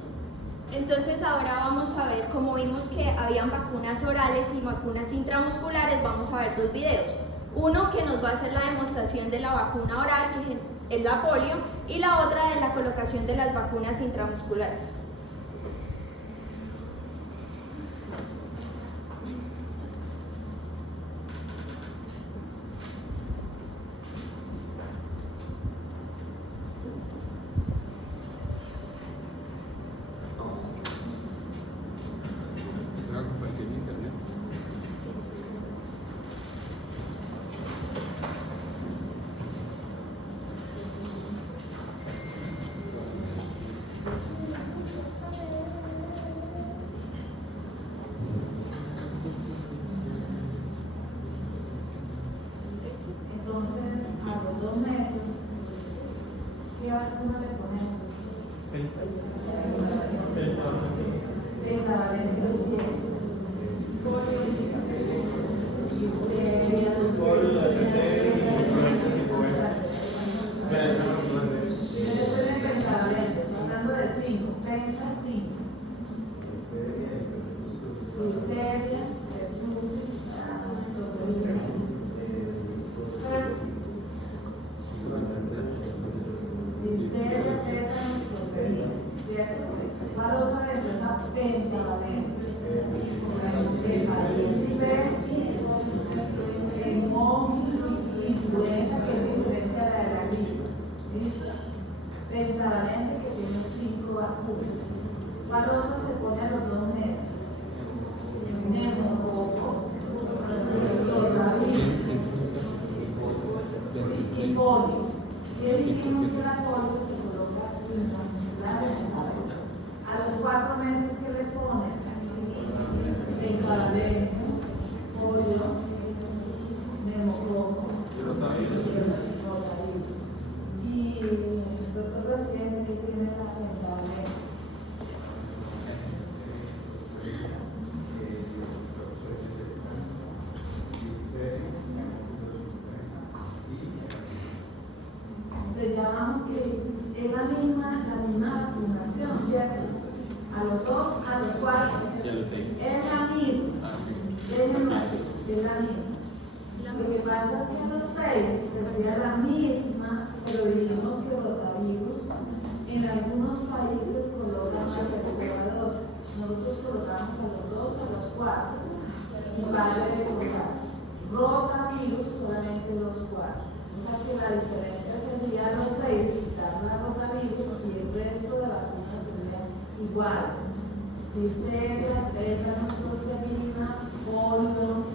Entonces ahora vamos a ver, como vimos que habían vacunas orales y vacunas intramusculares, vamos a ver 2 videos. Uno que nos va a hacer la demostración de la vacuna oral, que es la polio, y la otra de la colocación de las vacunas intramusculares. 2 meses, ¿qué vacuna le ponemos? Pentavalente, hablando de 5, penta 5. Difteria, pertusis, difteria, tétanos, tosferina, ¿cierto? ¿Cuál otra de esa pentavalente? Hemófilos, influenza, que es diferente a la de la gripe. ¿Listo? Pentavalente, que tiene 5 vacunas. ¿Cuál otra se pone a los 2 meses? Neumococo, rotavirus y polio. ¿Qué dijimos que la polio se coloca intramuscular en esa vez? A los 4 meses que le pones, pentavalente, polio, neumococo, rotavirus. Y el doctor residente que tiene la pentavalente. Entonces llamamos que es la misma vacunación, ¿cierto? A los 2, a los 4, Y a los 6. es la misma. Déjenme así, es la misma. Lo que pasa es que a los 6 sería la misma, pero dijimos que rotavirus en algunos países colocan la tercera dosis. Nosotros colocamos a los 2, a los 4. Y vale de colocar rotavirus solamente los 4. O sea que la diferencia sería los 6 quitando la rotavirus y el resto de vacunas serían iguales. Difteria, tétanos, tosferina, polio,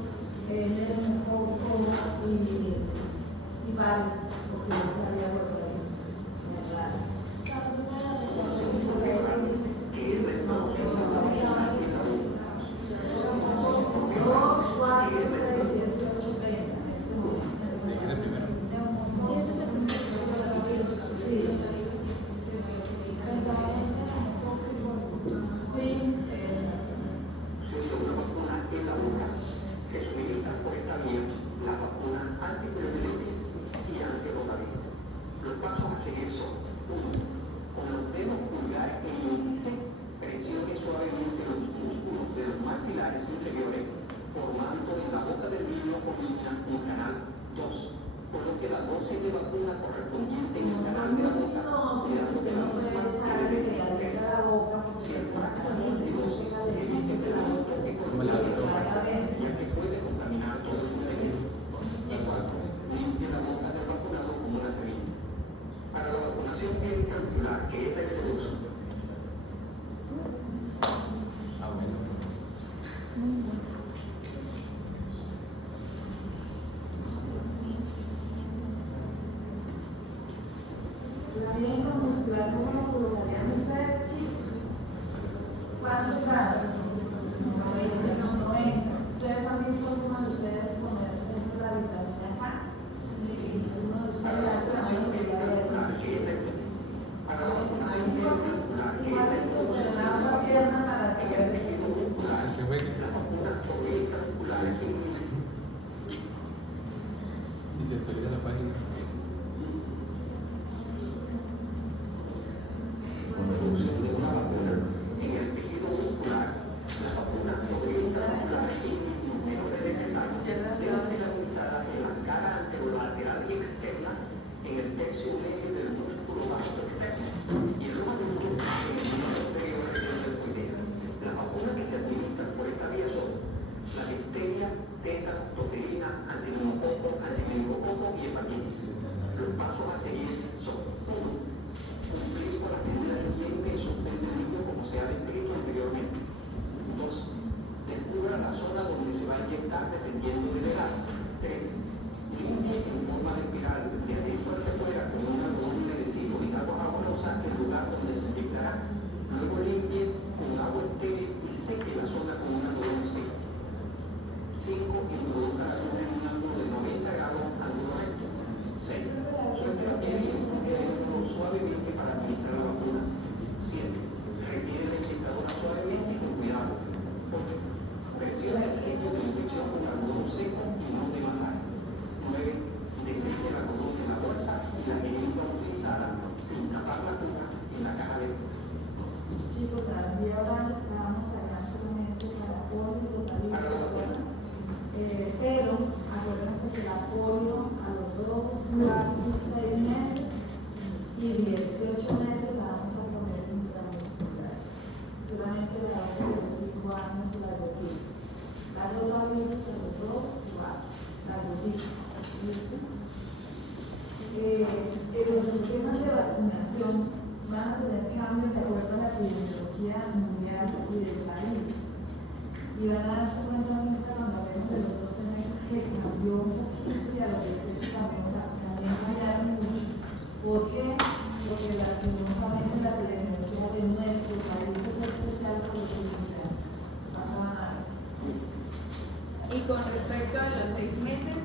neumococo y vale, porque ya sabía rotavirus. Dos, 4, 6, 18, 30 en este momento. Sí. Sí. Siendo una vacuna en la boca, se suministra por esta vía la vacuna antipleurovirus y antirrotavirus. Los pasos a seguir son: 1. Con los dedos pulgar e índice, presione suavemente los músculos de los maxilares inferiores, formando en la boca del niño o niña un canal. 2. Coloque la dosis de vacuna correspondiente en el canal de la boca. Usted no puede echarle de la boca porque se trata de dosis Evite que la boca que ya que puede contaminar todo su medio. 4. Limpie la boca del vacunado con una servilleta. Para la vacunación intraocular, que es la que se usa, la vía intramuscular, ¿cómo lo colocarían ustedes, chicos? ¿Cuántos grados? 90. ¿Ustedes han visto alguno de ustedes poner, por ejemplo, la vitamina K? Sí. Uno de ustedes la vitamina K. Igual hay que poner la otra pierna para hacer ¿Qué fue? Y se actualiza la página. Dependiendo de la edad. 3. Limpie en forma de espiral de adentro hacia afuera con un algodón humedecido y agua jabonosa en el lugar donde se inyectará. Luego limpie con agua estéril y seque la zona con un algodón seco. 5. Introduzca la zona en un ángulo de 90 grados ángulo recto. 6. años las gotitas. Las rotavirus en los 2 igual, las gotitas. ¿Listo? Los sistemas de vacunación van a tener cambios de acuerdo a la epidemiología mundial y del país. Y van a darse cuenta ahorita cuando hablemos de los 12 meses que cambió un poquito y a los 18 también cambiaron mucho. ¿Por qué? Porque lastimosamente la epidemiología de nuestro país es especial por los inmigrantes. Y con respecto a los 6 meses,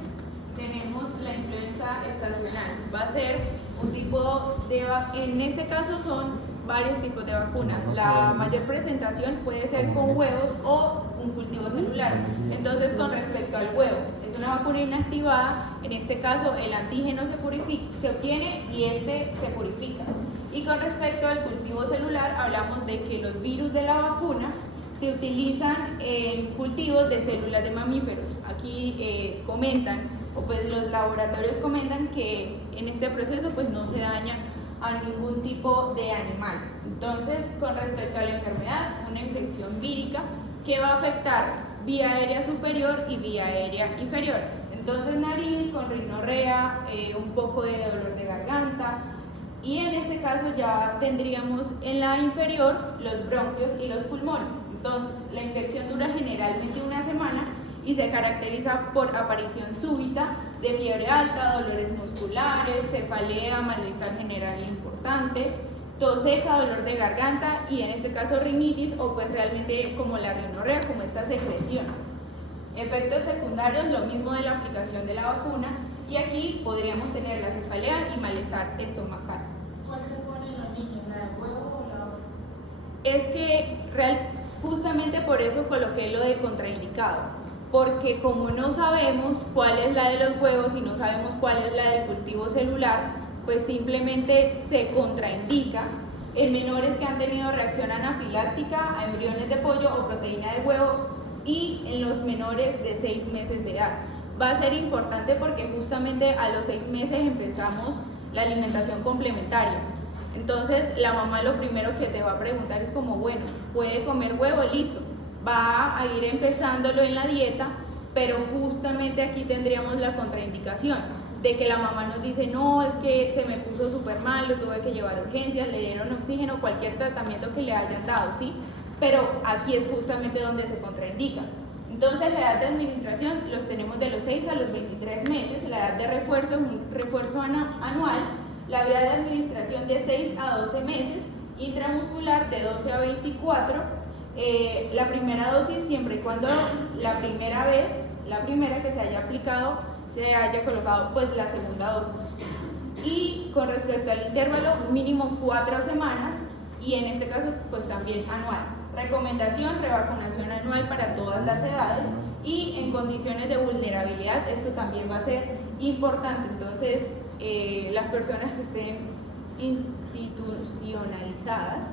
tenemos la influenza estacional. Va a ser un tipo de en este caso son varios tipos de vacunas. La mayor presentación puede ser con huevos o un cultivo celular. Entonces, con respecto al huevo, es una vacuna inactivada. En este caso, el antígeno se obtiene y este se purifica. Y con respecto al cultivo celular, hablamos de que los virus de la vacuna se utilizan en cultivos de células de mamíferos. Aquí comentan, o pues los laboratorios comentan que en este proceso pues no se daña a ningún tipo de animal. Entonces, con respecto a la enfermedad, una infección vírica que va a afectar vía aérea superior y vía aérea inferior. Entonces, nariz, con rinorrea, un poco de dolor de garganta, y en este caso ya tendríamos en la inferior los bronquios y los pulmones. Entonces, la infección dura generalmente una semana y se caracteriza por aparición súbita de fiebre alta, dolores musculares, cefalea, malestar general importante, tos seca, dolor de garganta y en este caso rinitis o pues realmente como la rinorrea, como esta secreción. Efectos secundarios, lo mismo de la aplicación de la vacuna, y aquí podríamos tener la cefalea y malestar estomacal. ¿Cuál se pone en los niños? ¿La de huevo o la otra? Es que justamente por eso coloqué lo de contraindicado, porque como no sabemos cuál es la de los huevos y no sabemos cuál es la del cultivo celular, pues simplemente se contraindica en menores que han tenido reacción anafiláctica a embriones de pollo o proteína de huevo y en los menores de 6 meses de edad. Va a ser importante porque justamente a los 6 meses empezamos la alimentación complementaria. Entonces la mamá lo primero que te va a preguntar es como, bueno, ¿puede comer huevo? Listo. Va a ir empezándolo en la dieta, pero justamente aquí tendríamos la contraindicación de que la mamá nos dice, no, es que se me puso súper mal, lo tuve que llevar a urgencias, le dieron oxígeno, cualquier tratamiento que le hayan dado, ¿sí? Pero aquí es justamente donde se contraindica. Entonces la edad de administración los tenemos de los 6 a los 23 meses, la edad de refuerzo es un refuerzo anual, la vía de administración de 6 a 12 meses, intramuscular de 12 a 24, la primera dosis siempre y cuando la primera que se haya aplicado, se haya colocado pues la segunda dosis. Y con respecto al intervalo, mínimo 4 semanas y en este caso pues también anual. Recomendación, revacunación anual para todas las edades y en condiciones de vulnerabilidad, esto también va a ser importante. Entonces, las personas que estén institucionalizadas,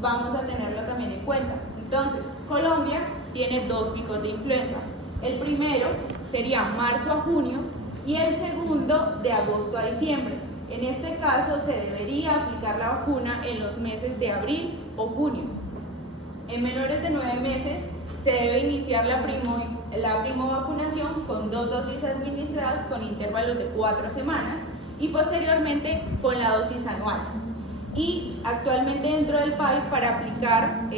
vamos a tenerlo también en cuenta. Entonces, Colombia tiene 2 picos de influenza. El primero sería marzo a junio y el segundo de agosto a diciembre. En este caso se debería aplicar la vacuna en los meses de abril o junio. En menores de 9 meses se debe iniciar la primovacunación con 2 dosis administradas con intervalos de 4 semanas y posteriormente con la dosis anual. Y actualmente dentro del país para aplicar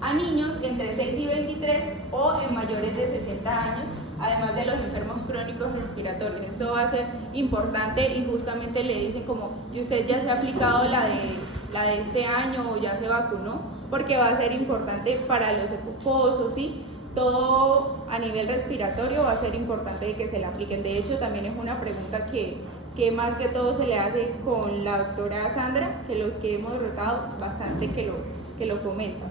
a niños entre 6 y 23 o en mayores de 60 años, además de los enfermos crónicos respiratorios. Esto va a ser importante y justamente le dicen como, ¿y usted ya se ha aplicado la de este año o ya se vacunó? Porque va a ser importante para los esposos, ¿sí? Todo a nivel respiratorio va a ser importante que se la apliquen. De hecho, también es una pregunta que más que todo se le hace con la doctora Sandra, que los que hemos rotado bastante que lo comentan.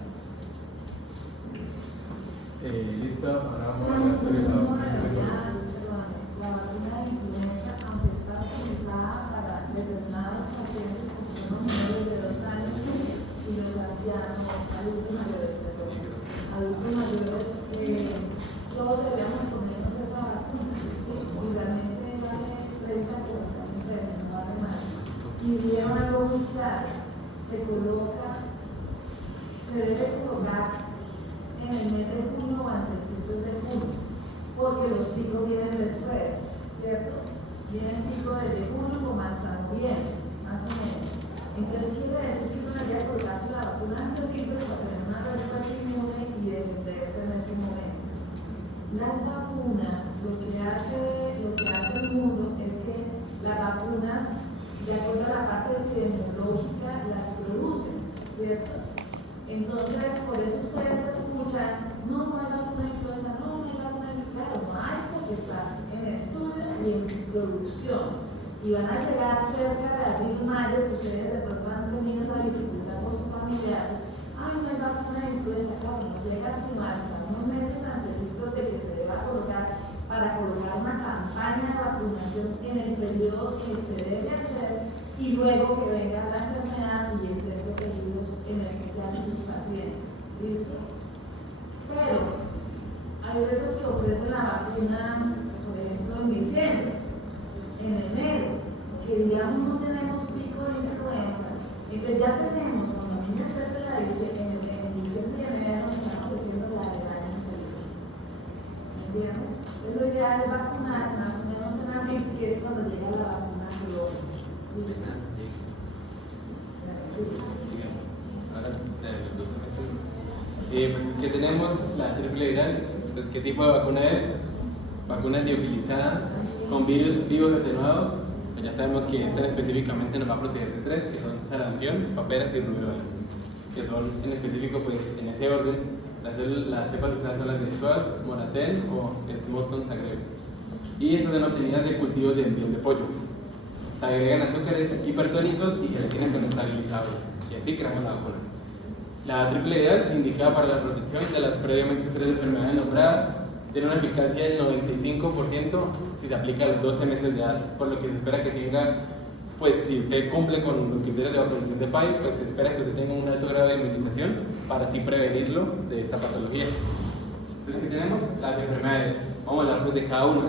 Listo, ahora vamos a hablar sobre la vacuna. La vacuna de influenza, aunque está utilizada para determinados pacientes que son menores de 2 años y los ancianos, adultos mayores, todos deberíamos ponernos esa vacuna, ¿sí? Y realmente vale 30 o 40 mil pesos, no vale más. Y vieron algo muy claro, se debe colocar en el mes de junio o antecitos de junio, porque los picos vienen después, ¿cierto? Vienen picos desde junio como hasta noviembre, más o menos. Entonces quiere decir que uno debería colocarse la vacuna antecitos para tener una respuesta inmune y defenderse en ese momento. Las vacunas, lo que hace el mundo es que las vacunas, de acuerdo a la parte epidemiológica, las producen, ¿cierto? Entonces, por eso ustedes escuchan, no hay vacuna influenza, no hay vacuna influenza, claro, no hay porque está en estudio y en producción. Y van a llegar cerca de abril, mayo, que ustedes de pronto han tenido esa dificultad con sus familiares. Ay, no hay vacuna de influenza, claro, no llega sino hasta unos meses antecitos de que se deba colocar, para colocar una campaña de vacunación en el periodo que se debe hacer y luego que venga la enfermedad y estén protegidos, en especial sus pacientes. ¿Listo? Pero hay veces que ofrecen la vacuna, por ejemplo, en diciembre, en enero, que digamos no tenemos pico de influenza, entonces ya tenemos, cuando a mí me ofrece la en diciembre y en enero me están ofreciendo la del año anterior. ¿Entienden? Entonces lo ideal es vacunar más o menos en abril, que es cuando llega la vacuna global. ¿Listo? Sí. Ahora, los 12 meses. Pues que tenemos la triple viral. Entonces, ¿qué tipo de vacuna es? Vacuna liofilizada con virus vivos atenuados. Pues ya sabemos que esta específicamente nos va a proteger de 3, que son sarampión, paperas y rubéola, que son en específico, pues en ese orden, las cepas usadas son las de Schwarz, Moratel o Smolton Zagreb. Y estas son obtenidas de cultivos de embrión de pollo. Se agregan azúcares hipertónicos y gelatinas con estabilizadores, y así creamos la vacuna. La triple ideal, indicada para la protección de las previamente 3 enfermedades nombradas, tiene una eficacia del 95% si se aplica a los 12 meses de edad, por lo que se espera que tenga, pues si usted cumple con los criterios de vacunación de PAI, pues se espera que usted tenga un alto grado de inmunización para así prevenirlo de esta patología. Entonces, ¿qué tenemos? Las enfermedades. Vamos a hablar pues de cada una.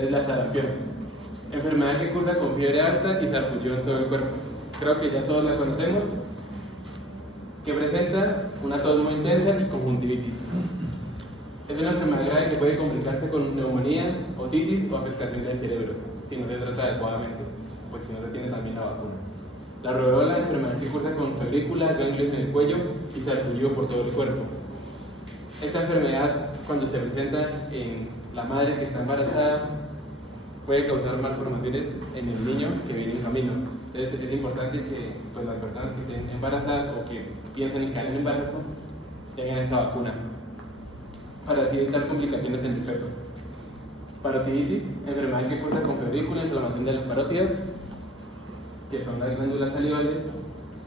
Es la sarampión. Enfermedad que cursa con fiebre alta y sarpullido en todo el cuerpo. Creo que ya todos la conocemos. Que presenta una tos muy intensa y conjuntivitis. Es una enfermedad grave que puede complicarse con neumonía, otitis o afectación del cerebro, si no se trata adecuadamente, pues si no se tiene también la vacuna. La rubéola, enfermedad que cursa con febrícula, ganglios en el cuello y sarpullido por todo el cuerpo. Esta enfermedad, cuando se presenta en la madre que está embarazada, puede causar malformaciones en el niño que viene en camino. Entonces es importante que pues, las personas que estén embarazadas o que piensan en caer en embarazo tengan esta vacuna, para así evitar complicaciones en el feto. Parotiditis, enfermedad que cursa con febrícula, inflamación de las parótidas, que son las glándulas salivales,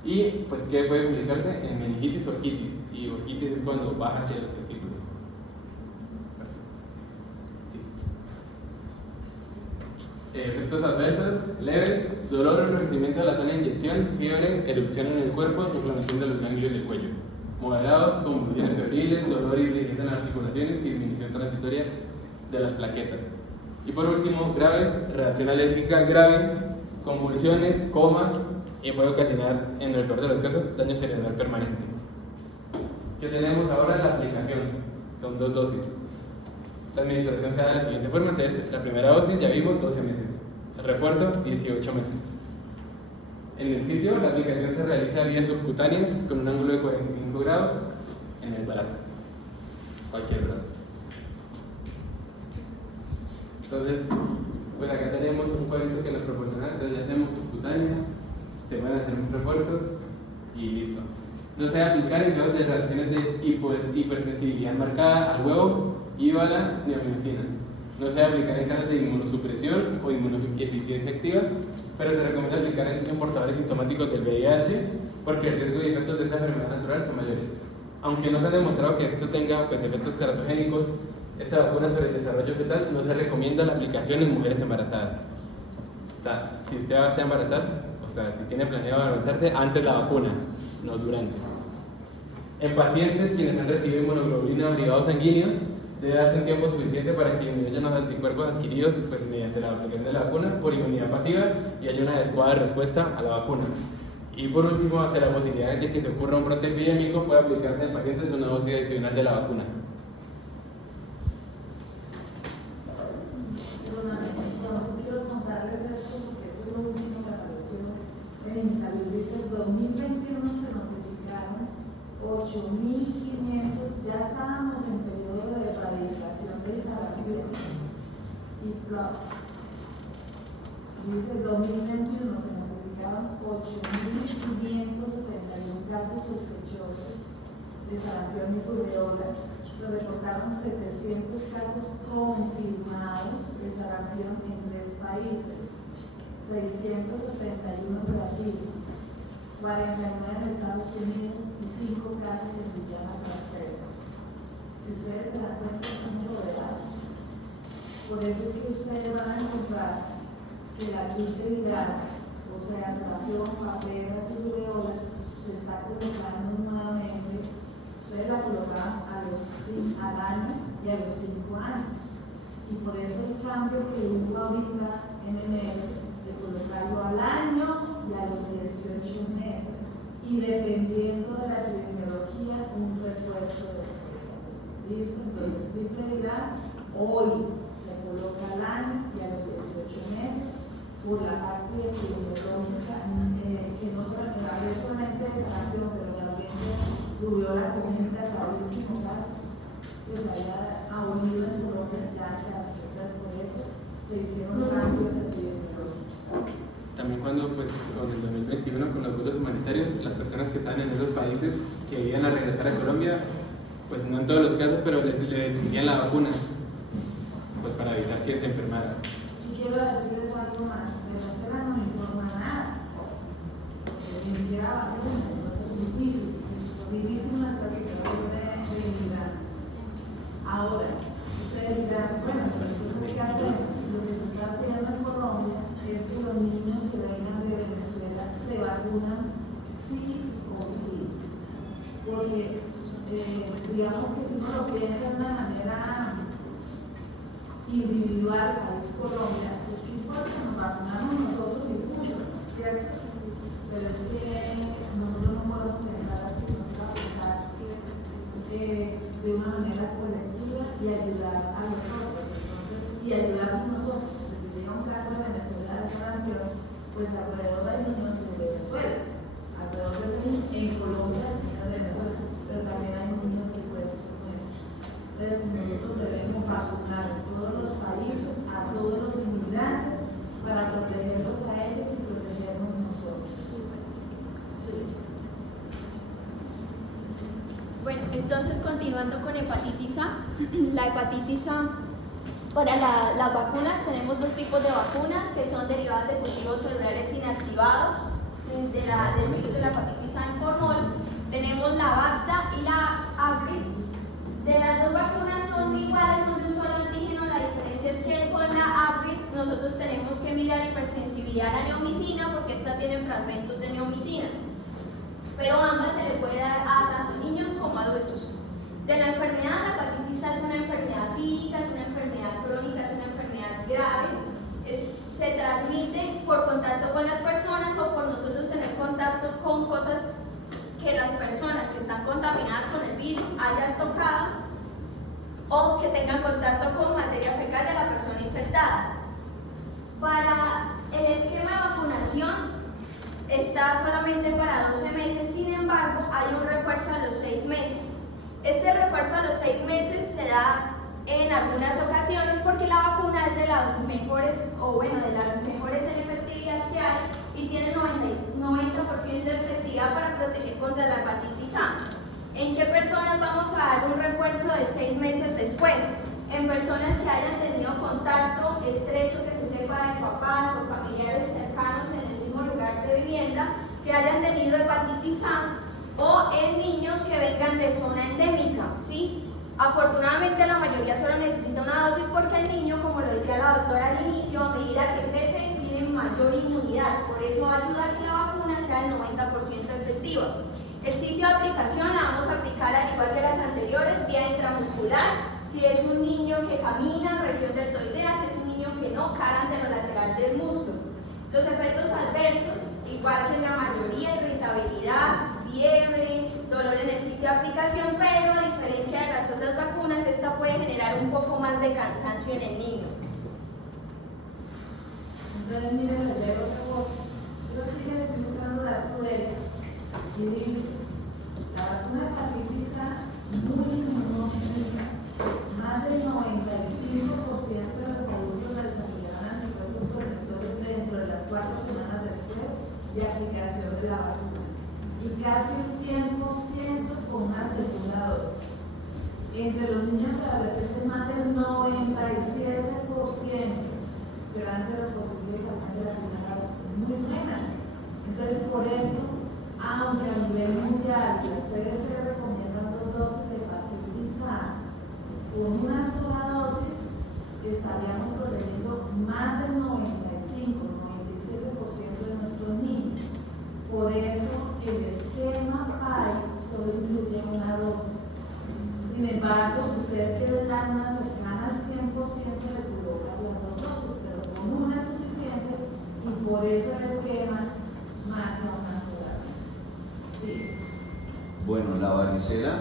y pues que puede complicarse en meningitis o orquitis, y orquitis es cuando baja hacia los testículos. Sí. Efectos adversos leves, dolor o enrojecimiento de la zona de inyección, fiebre, erupción en el cuerpo, inflamación de los ganglios del cuello. Moderados, convulsiones febriles, dolor y rigidez en las articulaciones y disminución transitoria de las plaquetas. Y por último, graves, reacción alérgica grave, convulsiones, coma y puede ocasionar, en el peor de los casos, daño cerebral permanente. ¿Qué tenemos ahora? La aplicación. Son 2 dosis. La administración se da de la siguiente forma. Entonces, la primera dosis ya vimos 12 meses. El refuerzo, 18 meses. En el sitio, la aplicación se realiza vía subcutánea con un ángulo de 45 grados en el brazo, cualquier brazo. Entonces, pues acá tenemos un cuadrito que nos proporciona. Entonces ya tenemos subcutánea, se van a hacer refuerzos y listo. No se debe aplicar en casos de reacciones de hipersensibilidad marcada al huevo, íbala ni amioxina. No se debe aplicar en casos de inmunosupresión o inmunodeficiencia activa, pero se recomienda aplicar en portadores sintomáticos del VIH porque el riesgo y efectos de esta enfermedad natural son mayores. Aunque no se ha demostrado que esto tenga pues, efectos teratogénicos, esta vacuna sobre el desarrollo fetal no se recomienda la aplicación en mujeres embarazadas. O sea, si usted va a embarazar, o sea, si tiene planeado embarazarse, antes la vacuna, no durante. En pacientes quienes han recibido inmunoglobulina o derivados sanguíneos, debe darse un tiempo suficiente para que disminuyan los anticuerpos adquiridos pues, mediante la aplicación de la vacuna por inmunidad pasiva y haya una adecuada respuesta a la vacuna. Y por último, ante la posibilidad de que se ocurra un brote epidémico, puede aplicarse en pacientes una dosis adicional de la vacuna. Entonces quiero contarles esto porque eso es lo último que apareció en Insalud. Dice, en 2021 se notificaron 8.500, ya estábamos en periodo de erradicación de sarampión y plop. Dice, en 2021 se notificaron 8.561 casos sospechosos de sarampión y rubeola. Se reportaron 700 casos confirmados de sarampión en 3 países, 661 en Brasil, 49 en Estados Unidos y 5 casos en Guyana Francesa. Si ustedes se dan cuenta, están rodeados. Por eso es que ustedes van a encontrar que la gripe viral, o sea, sarampión, paperas y rubeola, se está colocando nuevamente. Ustedes la colocaban al año y a los 5 años. Y por eso el cambio que hubo ahorita en enero de colocarlo al año y a los 18 meses. Y dependiendo de la epidemiología, un refuerzo después. ¿Listo? Entonces, triple viral hoy se coloca al año y a los 18 meses por la parte epidemiológica, que no solamente de sarampión, pero también rubeola congénita gravísimos casos que se haya unido en Colombia ya casos. Entonces, por eso se hicieron cambios epidemiológicos. También cuando, pues, con el 2021, con los vuelos humanitarios, las personas que están en esos países que iban a regresar a Colombia, pues no en todos los casos, pero les exigían la vacuna, pues para evitar que se enfermaran. Y quiero decirles algo más, Venezuela no informa nada, ni siquiera vacuna, entonces es difícil nuestra situación de inmigrantes. Ahora, ustedes dirán, bueno, entonces ¿qué hacemos? Lo que se está haciendo en Colombia es que los niños que vengan de Venezuela se vacunan sí o sí, porque digamos que si uno lo piensa de una manera individual, país Colombia, es que importa, nos vacunamos nosotros y mucho, ¿cierto? Pero es que nosotros no podemos pensar así, nosotros vamos a pensar de una manera colectiva y ayudar a nosotros, entonces, y ayudarnos nosotros, porque si llega un caso de Venezuela de sarampión, pues alrededor de niños de Venezuela, alrededor de ese niño en Colombia, en Venezuela, pero también hay niños expuestos nuestros. Entonces nosotros debemos vacunar en todos los países a todos los inmigrantes para protegerlos a ellos y protegernos nosotros. Sí. Bueno, entonces continuando con hepatitis A, la hepatitis A, para las vacunas tenemos 2 tipos de vacunas que son derivadas de cultivos celulares inactivados del virus de la hepatitis A en formol. Tenemos la Bacta y la Abris. De las 2 vacunas son iguales, son de un solo antígeno. La diferencia es que con la Abris nosotros tenemos que mirar hipersensibilidad a la neomicina porque esta tiene fragmentos de neomicina. Pero ambas se le puede dar a tanto niños como adultos. De la enfermedad, la hepatitis A es una enfermedad vírica, es una enfermedad crónica, es una enfermedad grave. Se transmite por contacto con las personas o por nosotros tener contacto con cosas que las personas que están contaminadas con el virus hayan tocado o que tengan contacto con materia fecal de la persona infectada. Para el esquema de vacunación está solamente para 12 meses, sin embargo hay un refuerzo a los 6 meses. Este refuerzo a los 6 meses se da en algunas ocasiones porque la vacuna es de las mejores, en efectividad que hay y tiene 90% de efectividad para proteger contra la hepatitis A. ¿En qué personas vamos a dar un refuerzo de 6 meses después? En personas que hayan tenido contacto estrecho, que se sepa de papás o familiares cercanos en el mismo lugar de vivienda, que hayan tenido hepatitis A, o en niños que vengan de zona endémica, ¿sí? Afortunadamente la mayoría solo necesita una dosis porque el niño, como lo decía la doctora al inicio, a medida que crece tiene mayor inmunidad, por eso ayuda a que la vacuna sea el 90% efectiva. El sitio de aplicación la vamos a aplicar al igual que las anteriores, vía intramuscular, si es un niño que camina, región deltoidea, si es un niño que no, cara anterolateral del músculo. Los efectos adversos igual que en la mayoría, irritabilidad, fiebre, dolor en el sitio de aplicación, pero a diferencia de las otras vacunas, esta puede generar un poco más de cansancio en el niño. Entonces, miren, les leo otra cosa. Yo estoy usando la prudencia y dice: la vacuna de hepatitis A muy inmunogénica, más del 95% de los adultos desarrollarán anticuerpos protectores dentro de las 4 semanas después de aplicación de la vacuna, y casi el 100% con una segunda dosis. Entre los niños y adolescentes, más del 97% serán seropositivos al de la primera dosis. Muy buena. Entonces, por eso, aunque a nivel mundial la CDC recomienda 2 dosis de hepatitis A, con una sola dosis estaríamos protegiendo más del 95-97% de nuestros niños. Por eso el esquema PAI solo incluye una dosis. Sin embargo, si ustedes quieren dar una cercana al 100%, le colocan las 2 dosis, pero con una es suficiente, y por eso el esquema marca una sola dosis. Sí. Bueno, la varicela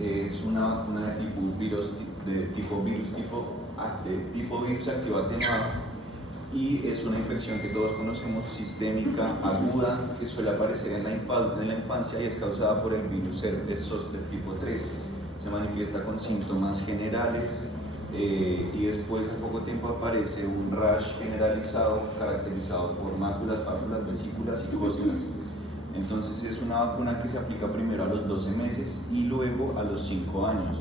es una vacuna de tipo virus activo atenuado, y es una infección que todos conocemos, sistémica, aguda, que suele aparecer en la infancia y es causada por el virus herpes zóster tipo 3. Se manifiesta con síntomas generales y después de poco tiempo aparece un rash generalizado caracterizado por máculas, pápulas, vesículas y costras. Entonces es una vacuna que se aplica primero a los 12 meses y luego a los 5 años.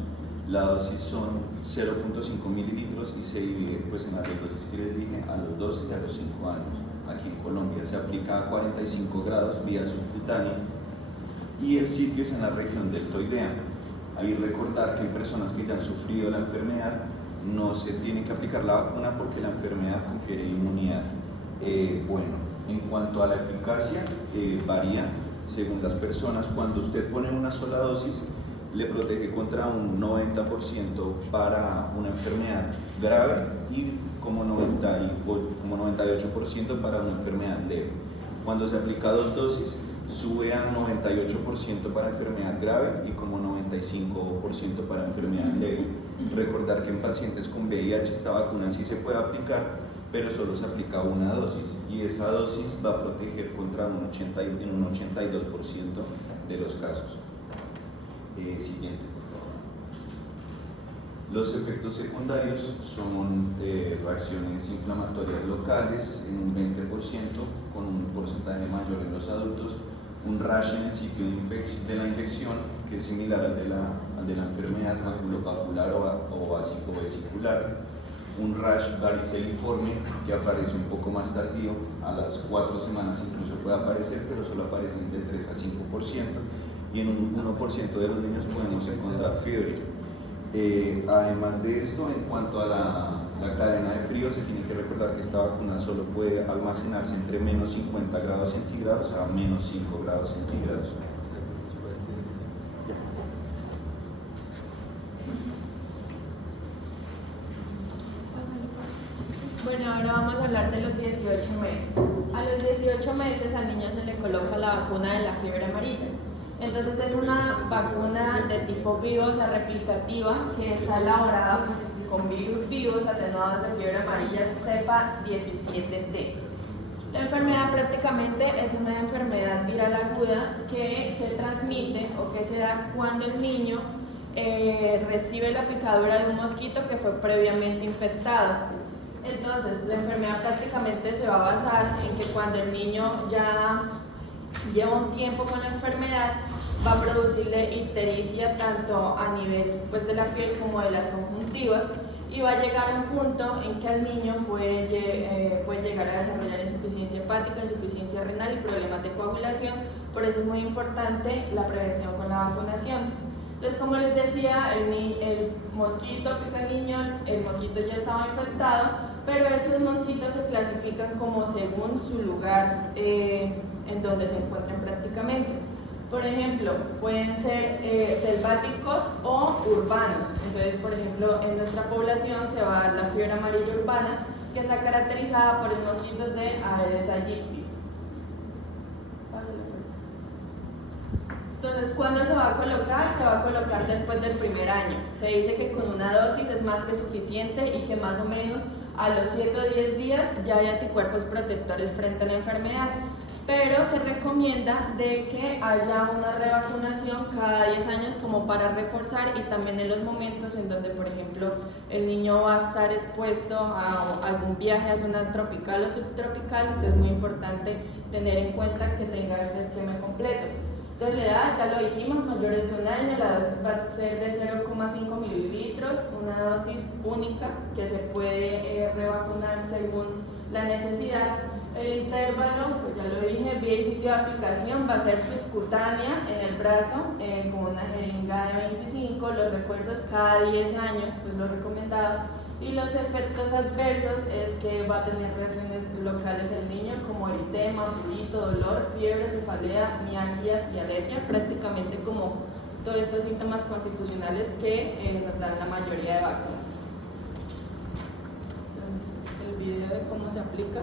La dosis son 0.5 mililitros y se divide pues, en las dosis que les dije a los 12 y a los 5 años. Aquí en Colombia se aplica a 45 grados vía subcutánea y el sitio es en la región deltoidea. Ahí recordar que en personas que ya han sufrido la enfermedad no se tiene que aplicar la vacuna porque la enfermedad confiere inmunidad. Bueno, en cuanto a la eficacia, varía según las personas. Cuando usted pone una sola dosis, le protege contra un 90% para una enfermedad grave y como 98% para una enfermedad leve. Cuando se aplica 2 dosis, sube a 98% para enfermedad grave y como 95% para enfermedad leve. Recordar que en pacientes con VIH esta vacuna sí se puede aplicar, pero solo se aplica una dosis y esa dosis va a proteger contra un 82% de los casos. Siguiente, por favor. Los efectos secundarios son reacciones inflamatorias locales en un 20%, con un porcentaje mayor en los adultos, un rash en el sitio de la infección, que es similar al de la enfermedad maculopapular o básico-vesicular, un rash variceliforme que aparece un poco más tardío, a las 4 semanas incluso puede aparecer, pero solo aparece de 3 a 5%, y en un 1% de los niños podemos encontrar fiebre. Además de esto, en cuanto a la cadena de frío, se tiene que recordar que esta vacuna solo puede almacenarse entre menos 50 grados centígrados a menos 5 grados centígrados. Bueno, ahora vamos a hablar de los 18 meses. A los 18 meses al niño se le coloca la vacuna de la fiebre amarilla. Entonces es una vacuna de tipo vivo, o sea, replicativa, que está elaborada pues, con virus vivos atenuados de fiebre amarilla cepa 17T. La enfermedad prácticamente es una enfermedad viral aguda que se transmite o que se da cuando el niño recibe la picadura de un mosquito que fue previamente infectado. Entonces, la enfermedad prácticamente se va a basar en que cuando el niño ya lleva un tiempo con la enfermedad, va a producirle ictericia tanto a nivel pues, de la piel como de las conjuntivas, y va a llegar a un punto en que el niño puede llegar a desarrollar insuficiencia hepática, insuficiencia renal y problemas de coagulación. Por eso es muy importante la prevención con la vacunación. Entonces, como les decía, el mosquito pica al niño, el mosquito ya estaba infectado, pero estos mosquitos se clasifican como según su lugar en donde se encuentran prácticamente. Por ejemplo, pueden ser selváticos o urbanos. Entonces, por ejemplo, en nuestra población se va a dar la fiebre amarilla urbana, que está caracterizada por los mosquitos de Aedes aegypti. Entonces, ¿cuándo se va a colocar? Se va a colocar después del primer año. Se dice que con una dosis es más que suficiente y que más o menos a los 7 o 10 días ya hay anticuerpos protectores frente a la enfermedad. Pero se recomienda de que haya una revacunación cada 10 años como para reforzar, y también en los momentos en donde, por ejemplo, el niño va a estar expuesto a algún viaje a zona tropical o subtropical. Entonces es muy importante tener en cuenta que tenga este esquema completo. Entonces la edad, ya lo dijimos, mayores de un año, la dosis va a ser de 0,5 mililitros, una dosis única que se puede revacunar según la necesidad. El intervalo, pues ya lo dije, vía y sitio de aplicación va a ser subcutánea en el brazo con una jeringa de 25, los refuerzos cada 10 años, pues lo recomendado. Y los efectos adversos es que va a tener reacciones locales el niño como eritema, prurito, dolor, fiebre, cefalea, mialgias y alergia, prácticamente como todos estos síntomas constitucionales que nos dan la mayoría de vacunas. Entonces, el video de cómo se aplica.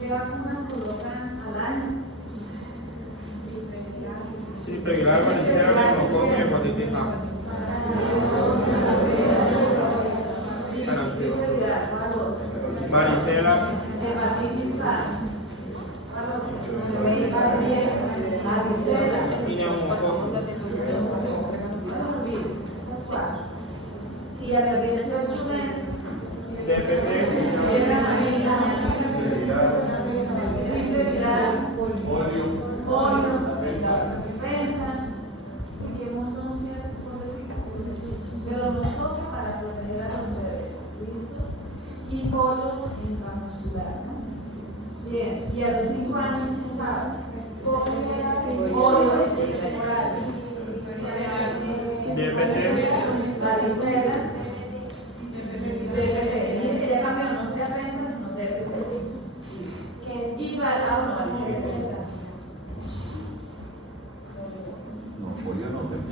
¿Qué vacunas colocan al año? Sí, previral, varicela, meningococco y hepatitis A. Varicela. Hepatitis A. Y neumococo. Si a los 18 meses DPT. polio, venta, y que hemos conocido por decir, pero nos toca para proteger a los bebés, ¿listo? Y polio intramuscular, ¿no? Bien, y a los 5 años, ¿qué saben? Polio temporal, DPT. varicela, DPT. Dije que ya cambió, no se aprenda, sino DPT. Y varicela. No, polio no vemos.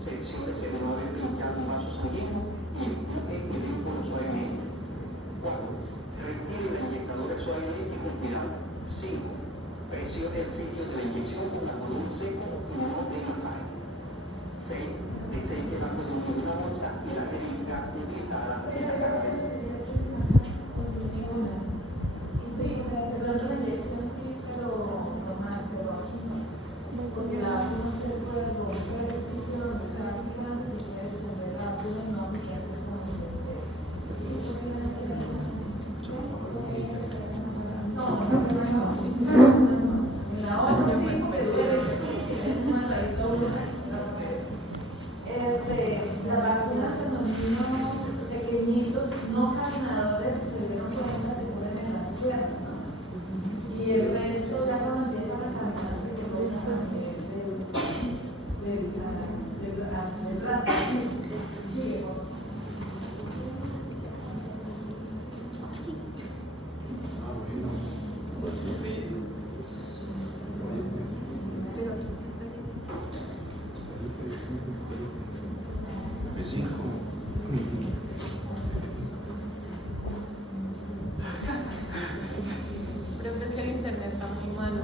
Secciones el 9 pinchar un vaso sanguíneo y empuje el líquido suavemente. 4. sitios de la inyección una con un seco y uno de masaje. 6. Diseñe la columna de una bolsa y la técnica utilizada en la cara. Porque la vacuna se puede romper el sitio donde se va aplicando, se puede extender la vacuna, no aplica eso como se espera. No. En la otra sí, porque las vacunas en los niños pequeñitos, no caminadores, que se dieron cuenta, se ponen en las piernas, ¿no? Y el resto, ya cuando empiezan a caminar, se colocan del brazo. Sí, F5. Pero es que el internet está muy malo.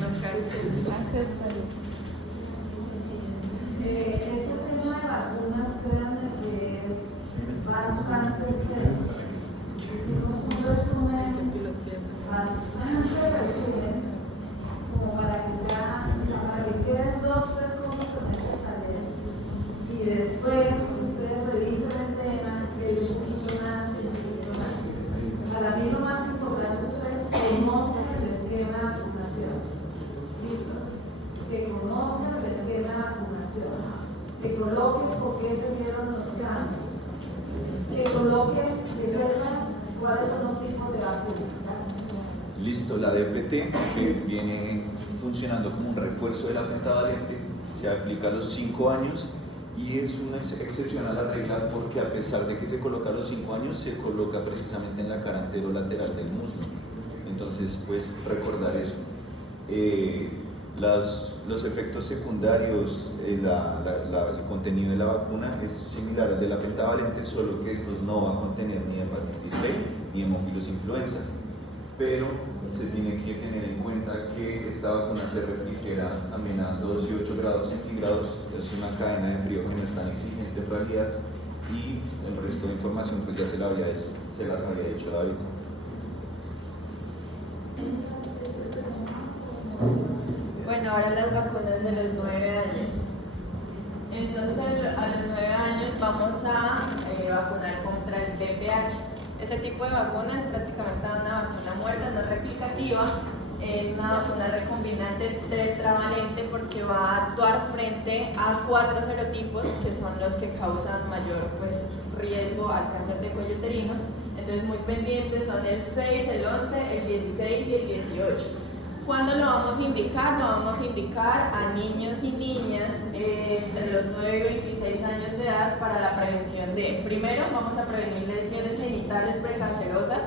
No carga. Acéptalo. Este tema de vacunas, créanme que es bastante extenso. Hicimos un resumen, bastante resumen, como para que sea, o sea, para que queden 2 o 3 cosas con este taller. Y después ustedes revisan el tema, que es un poquito más y un poquito más. Para mí lo más importante es que ustedes conozcan el esquema de vacunación. ¿Listo? Que conozcan el esquema de vacunación, que coloquen por qué se dieron los cambios, que coloquen, que sepan cuáles son los tipos de vacunas. Listo, la DPT, que viene funcionando como un refuerzo de la pentavalente, se aplica a los 5 años y es una excepción a la regla porque a pesar de que se coloca a los 5 años, se coloca precisamente en la cara anterolateral del muslo. Entonces, pues recordar eso. Los efectos secundarios, el contenido de la vacuna es similar al de la pentavalente, solo que estos no va a contener ni hepatitis B ni hemófilos influenza. Pero se tiene que tener en cuenta que esta vacuna se refrigera también a 2 y 8 grados centígrados, es una cadena de frío que no es tan exigente en realidad, y el resto de información pues ya se las había dicho David. Bueno, ahora las vacunas de los 9 años. Entonces, a los 9 años vamos a vacunar contra el VPH. Este tipo de vacuna es prácticamente una vacuna muerta, no es replicativa, es una vacuna recombinante tetravalente porque va a actuar frente a 4 serotipos que son los que causan mayor riesgo al cáncer de cuello uterino. Entonces, muy pendientes son el 6, el 11, el 16 y el 18. ¿Cuándo lo vamos a indicar? Lo vamos a indicar a niños y niñas entre los 9 y 26 años de edad para la prevención de, primero, vamos a prevenir lesiones genitales precancerosas,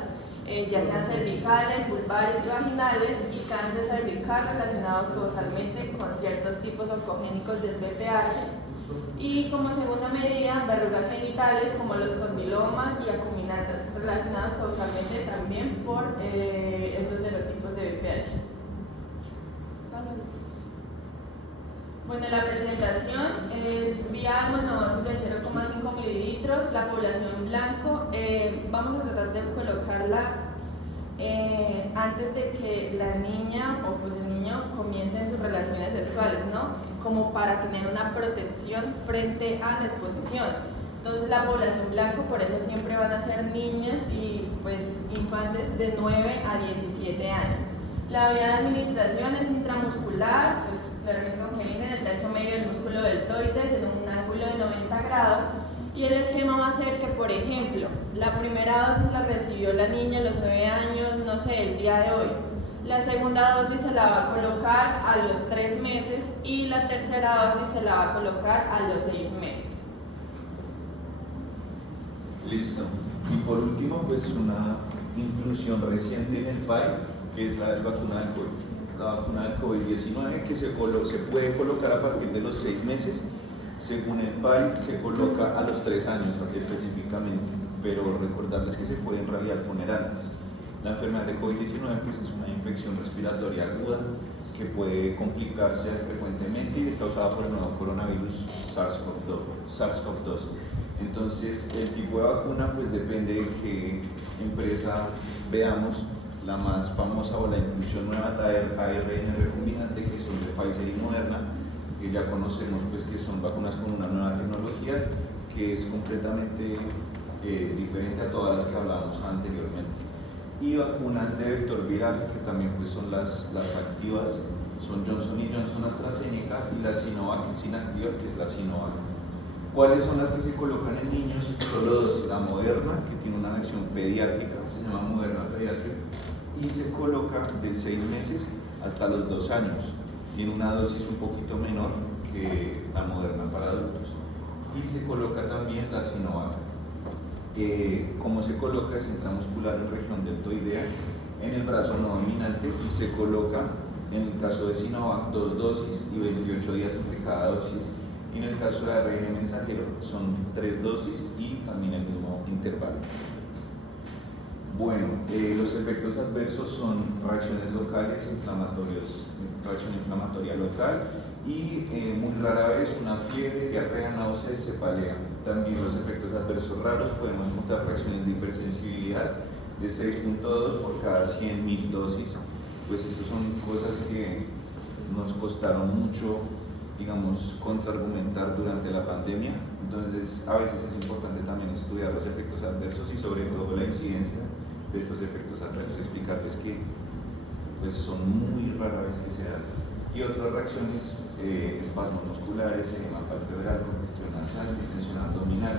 ya sean cervicales, vulvares y vaginales, y cáncer cervical relacionados causalmente con ciertos tipos oncogénicos del VPH. Y como segunda medida, verrugas genitales como los condilomas y acuminatas, relacionados causalmente también por estos serotipos de VPH. Bueno, la presentación es vía monodosis de 0,5 mililitros, la población blanco, vamos a tratar de colocarla antes de que la niña o el niño comiencen sus relaciones sexuales, ¿no? Como para tener una protección frente a la exposición. Entonces la población blanco por eso siempre van a ser niños y infantes de 9 a 17 años. La vía de administración es intramuscular, cloramicongelina en el tercio medio del músculo deltoides en un ángulo de 90 grados. Y el esquema va a ser que, por ejemplo, la primera dosis la recibió la niña a los 9 años, no sé, el día de hoy. La segunda dosis se la va a colocar a los 3 meses y la tercera dosis se la va a colocar a los 6 meses. Listo. Y por último, una inclusión reciente en el PAI, que es la vacuna del COVID. La vacuna del COVID-19 que se puede colocar a partir de los 6 meses, según el PAI se coloca a los 3 años específicamente, pero recordarles que se puede en realidad poner antes. La enfermedad de COVID-19 pues, es una infección respiratoria aguda que puede complicarse frecuentemente y es causada por el nuevo coronavirus SARS-CoV-2. Entonces, el tipo de vacuna pues depende de qué empresa veamos. La más famosa o la inclusión nueva es la ARN recombinante, que son de Pfizer y Moderna, que ya conocemos pues que son vacunas con una nueva tecnología que es completamente diferente a todas las que hablábamos anteriormente. Y vacunas de vector viral, que también pues son las activas, son Johnson & Johnson, AstraZeneca, y la Sinovac es inactiva, que es la Sinovac. ¿Cuáles son las que se colocan en niños? Solo dos: la Moderna, que tiene una acción pediátrica, se llama Moderna Pediatric, y se coloca de 6 meses hasta los 2 años. Tiene una dosis un poquito menor que la Moderna para adultos. Y se coloca también la Sinovac. ¿Cómo se coloca? Es intramuscular en región deltoidea, en el brazo no dominante, y se coloca, en el caso de Sinovac, 2 dosis y 28 días entre cada dosis. Y en el caso de ARN mensajero son 3 dosis y también el mismo intervalo. Bueno, los efectos adversos son reacciones locales, reacción inflamatoria local y muy rara vez una fiebre, diarrea, náuseas, cefalea. También los efectos adversos raros podemos encontrar reacciones de hipersensibilidad de 6.2 por cada 100.000 dosis. Pues estas son cosas que nos costaron mucho, digamos, contraargumentar durante la pandemia. Entonces, a veces es importante también estudiar los efectos adversos y sobre todo la incidencia de estos efectos adversos, explicarles que pues, son muy rara vez que se dan. Y otras reacciones, espasmos musculares, edema palpebral, congestión nasal, distensión abdominal,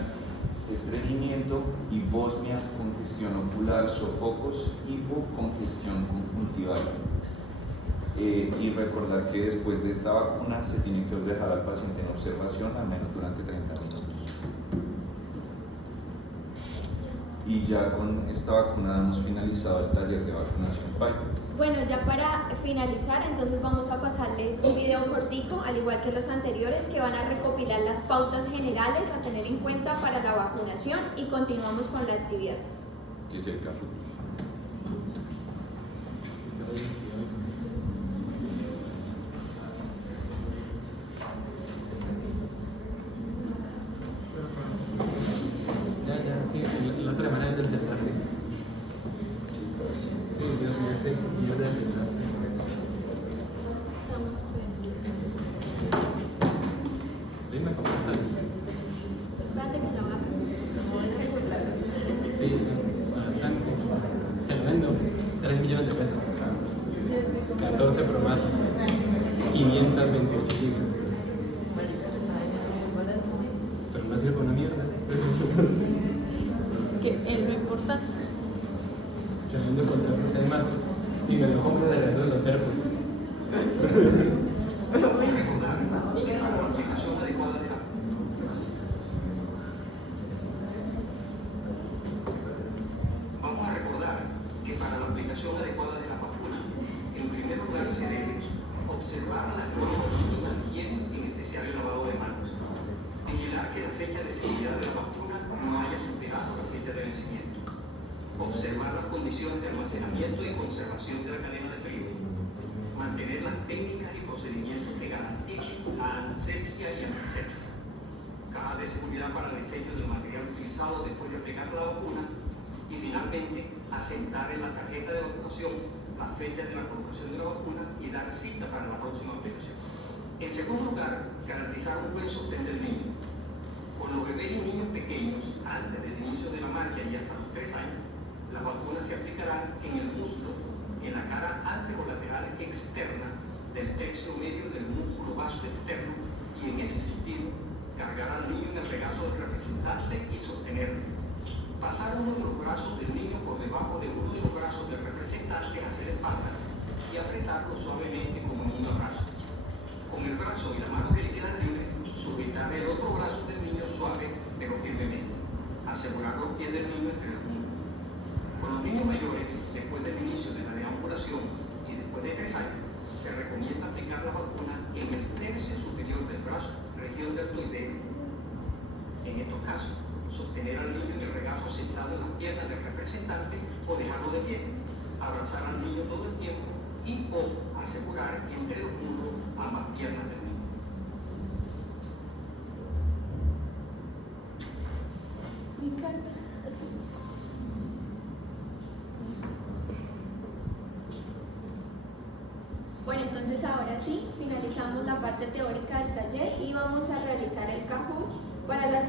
estreñimiento, hiposmia, congestión ocular, sofocos, hipocongestión conjuntival. Y recordar que después de esta vacuna se tiene que dejar al paciente en observación al menos durante 30 minutos. Y ya con esta vacuna hemos finalizado el taller de vacunación PAI. Bueno, ya para finalizar, entonces vamos a pasarles un video cortico, al igual que los anteriores, que van a recopilar las pautas generales a tener en cuenta para la vacunación y continuamos con la actividad. Que es el café. Sí, la otra manera del terminar. Sí, yo sé, yo de dime cómo está. Espérate que la baja. Sí, bastante. Se me vendo 3 millones de pesos. 14 por más 528 libras. Pero no sirve una mierda. Que es lo importante. Se vende contra además, si me lo compro de resto de los serpos. Vamos a recordar que para la aplicación adecuada de la vacuna, en primer lugar se debe observar las normas mínimas de higiene, en especial el lavado de manos. Vigilar que la fecha de seguridad de la vacuna no haya superado la fecha de vencimiento. Observar las condiciones de almacenamiento y conservación de la cadena de frío. Mantener las técnicas y procedimientos que garanticen asepsia y antisepsia. Caja de seguridad para el diseño del material utilizado después de aplicar la vacuna. Y finalmente, asentar en la tarjeta de vacunación la fecha de la colocación de la vacuna y dar cita para la próxima aplicación. En segundo lugar, garantizar un buen sostén del niño. Con los bebés y niños pequeños, antes del inicio de la marcha y hasta los 3 años, las vacunas se aplicarán en el muslo, en la cara anterolateral externa del tercio medio del músculo vasto externo y en ese sentido, cargar al niño en el regazo del representante y sostenerlo. Pasar uno de los brazos del niño por debajo de uno de los brazos del representante hacia la espalda y apretarlo suavemente como en un abrazo. Con el brazo y la mano que le quedan libres, sujetar el otro brazo del niño suave pero firmemente. Asegurar los pies del niño entre los muslos. Con los niños mayores, después del inicio de la deambulación y después de 3 años, se recomienda aplicar la vacuna en el tercio superior del brazo, región deltoidea. En estos casos, sostener al niño en el regazo sentado en las piernas del representante o dejarlo de pie. abrazar al niño todo el tiempo y o asegurar que entre los muslos ambas piernas del niño. Bueno, entonces ahora sí, finalizamos la parte teórica del taller y vamos a realizar el Kahoot para las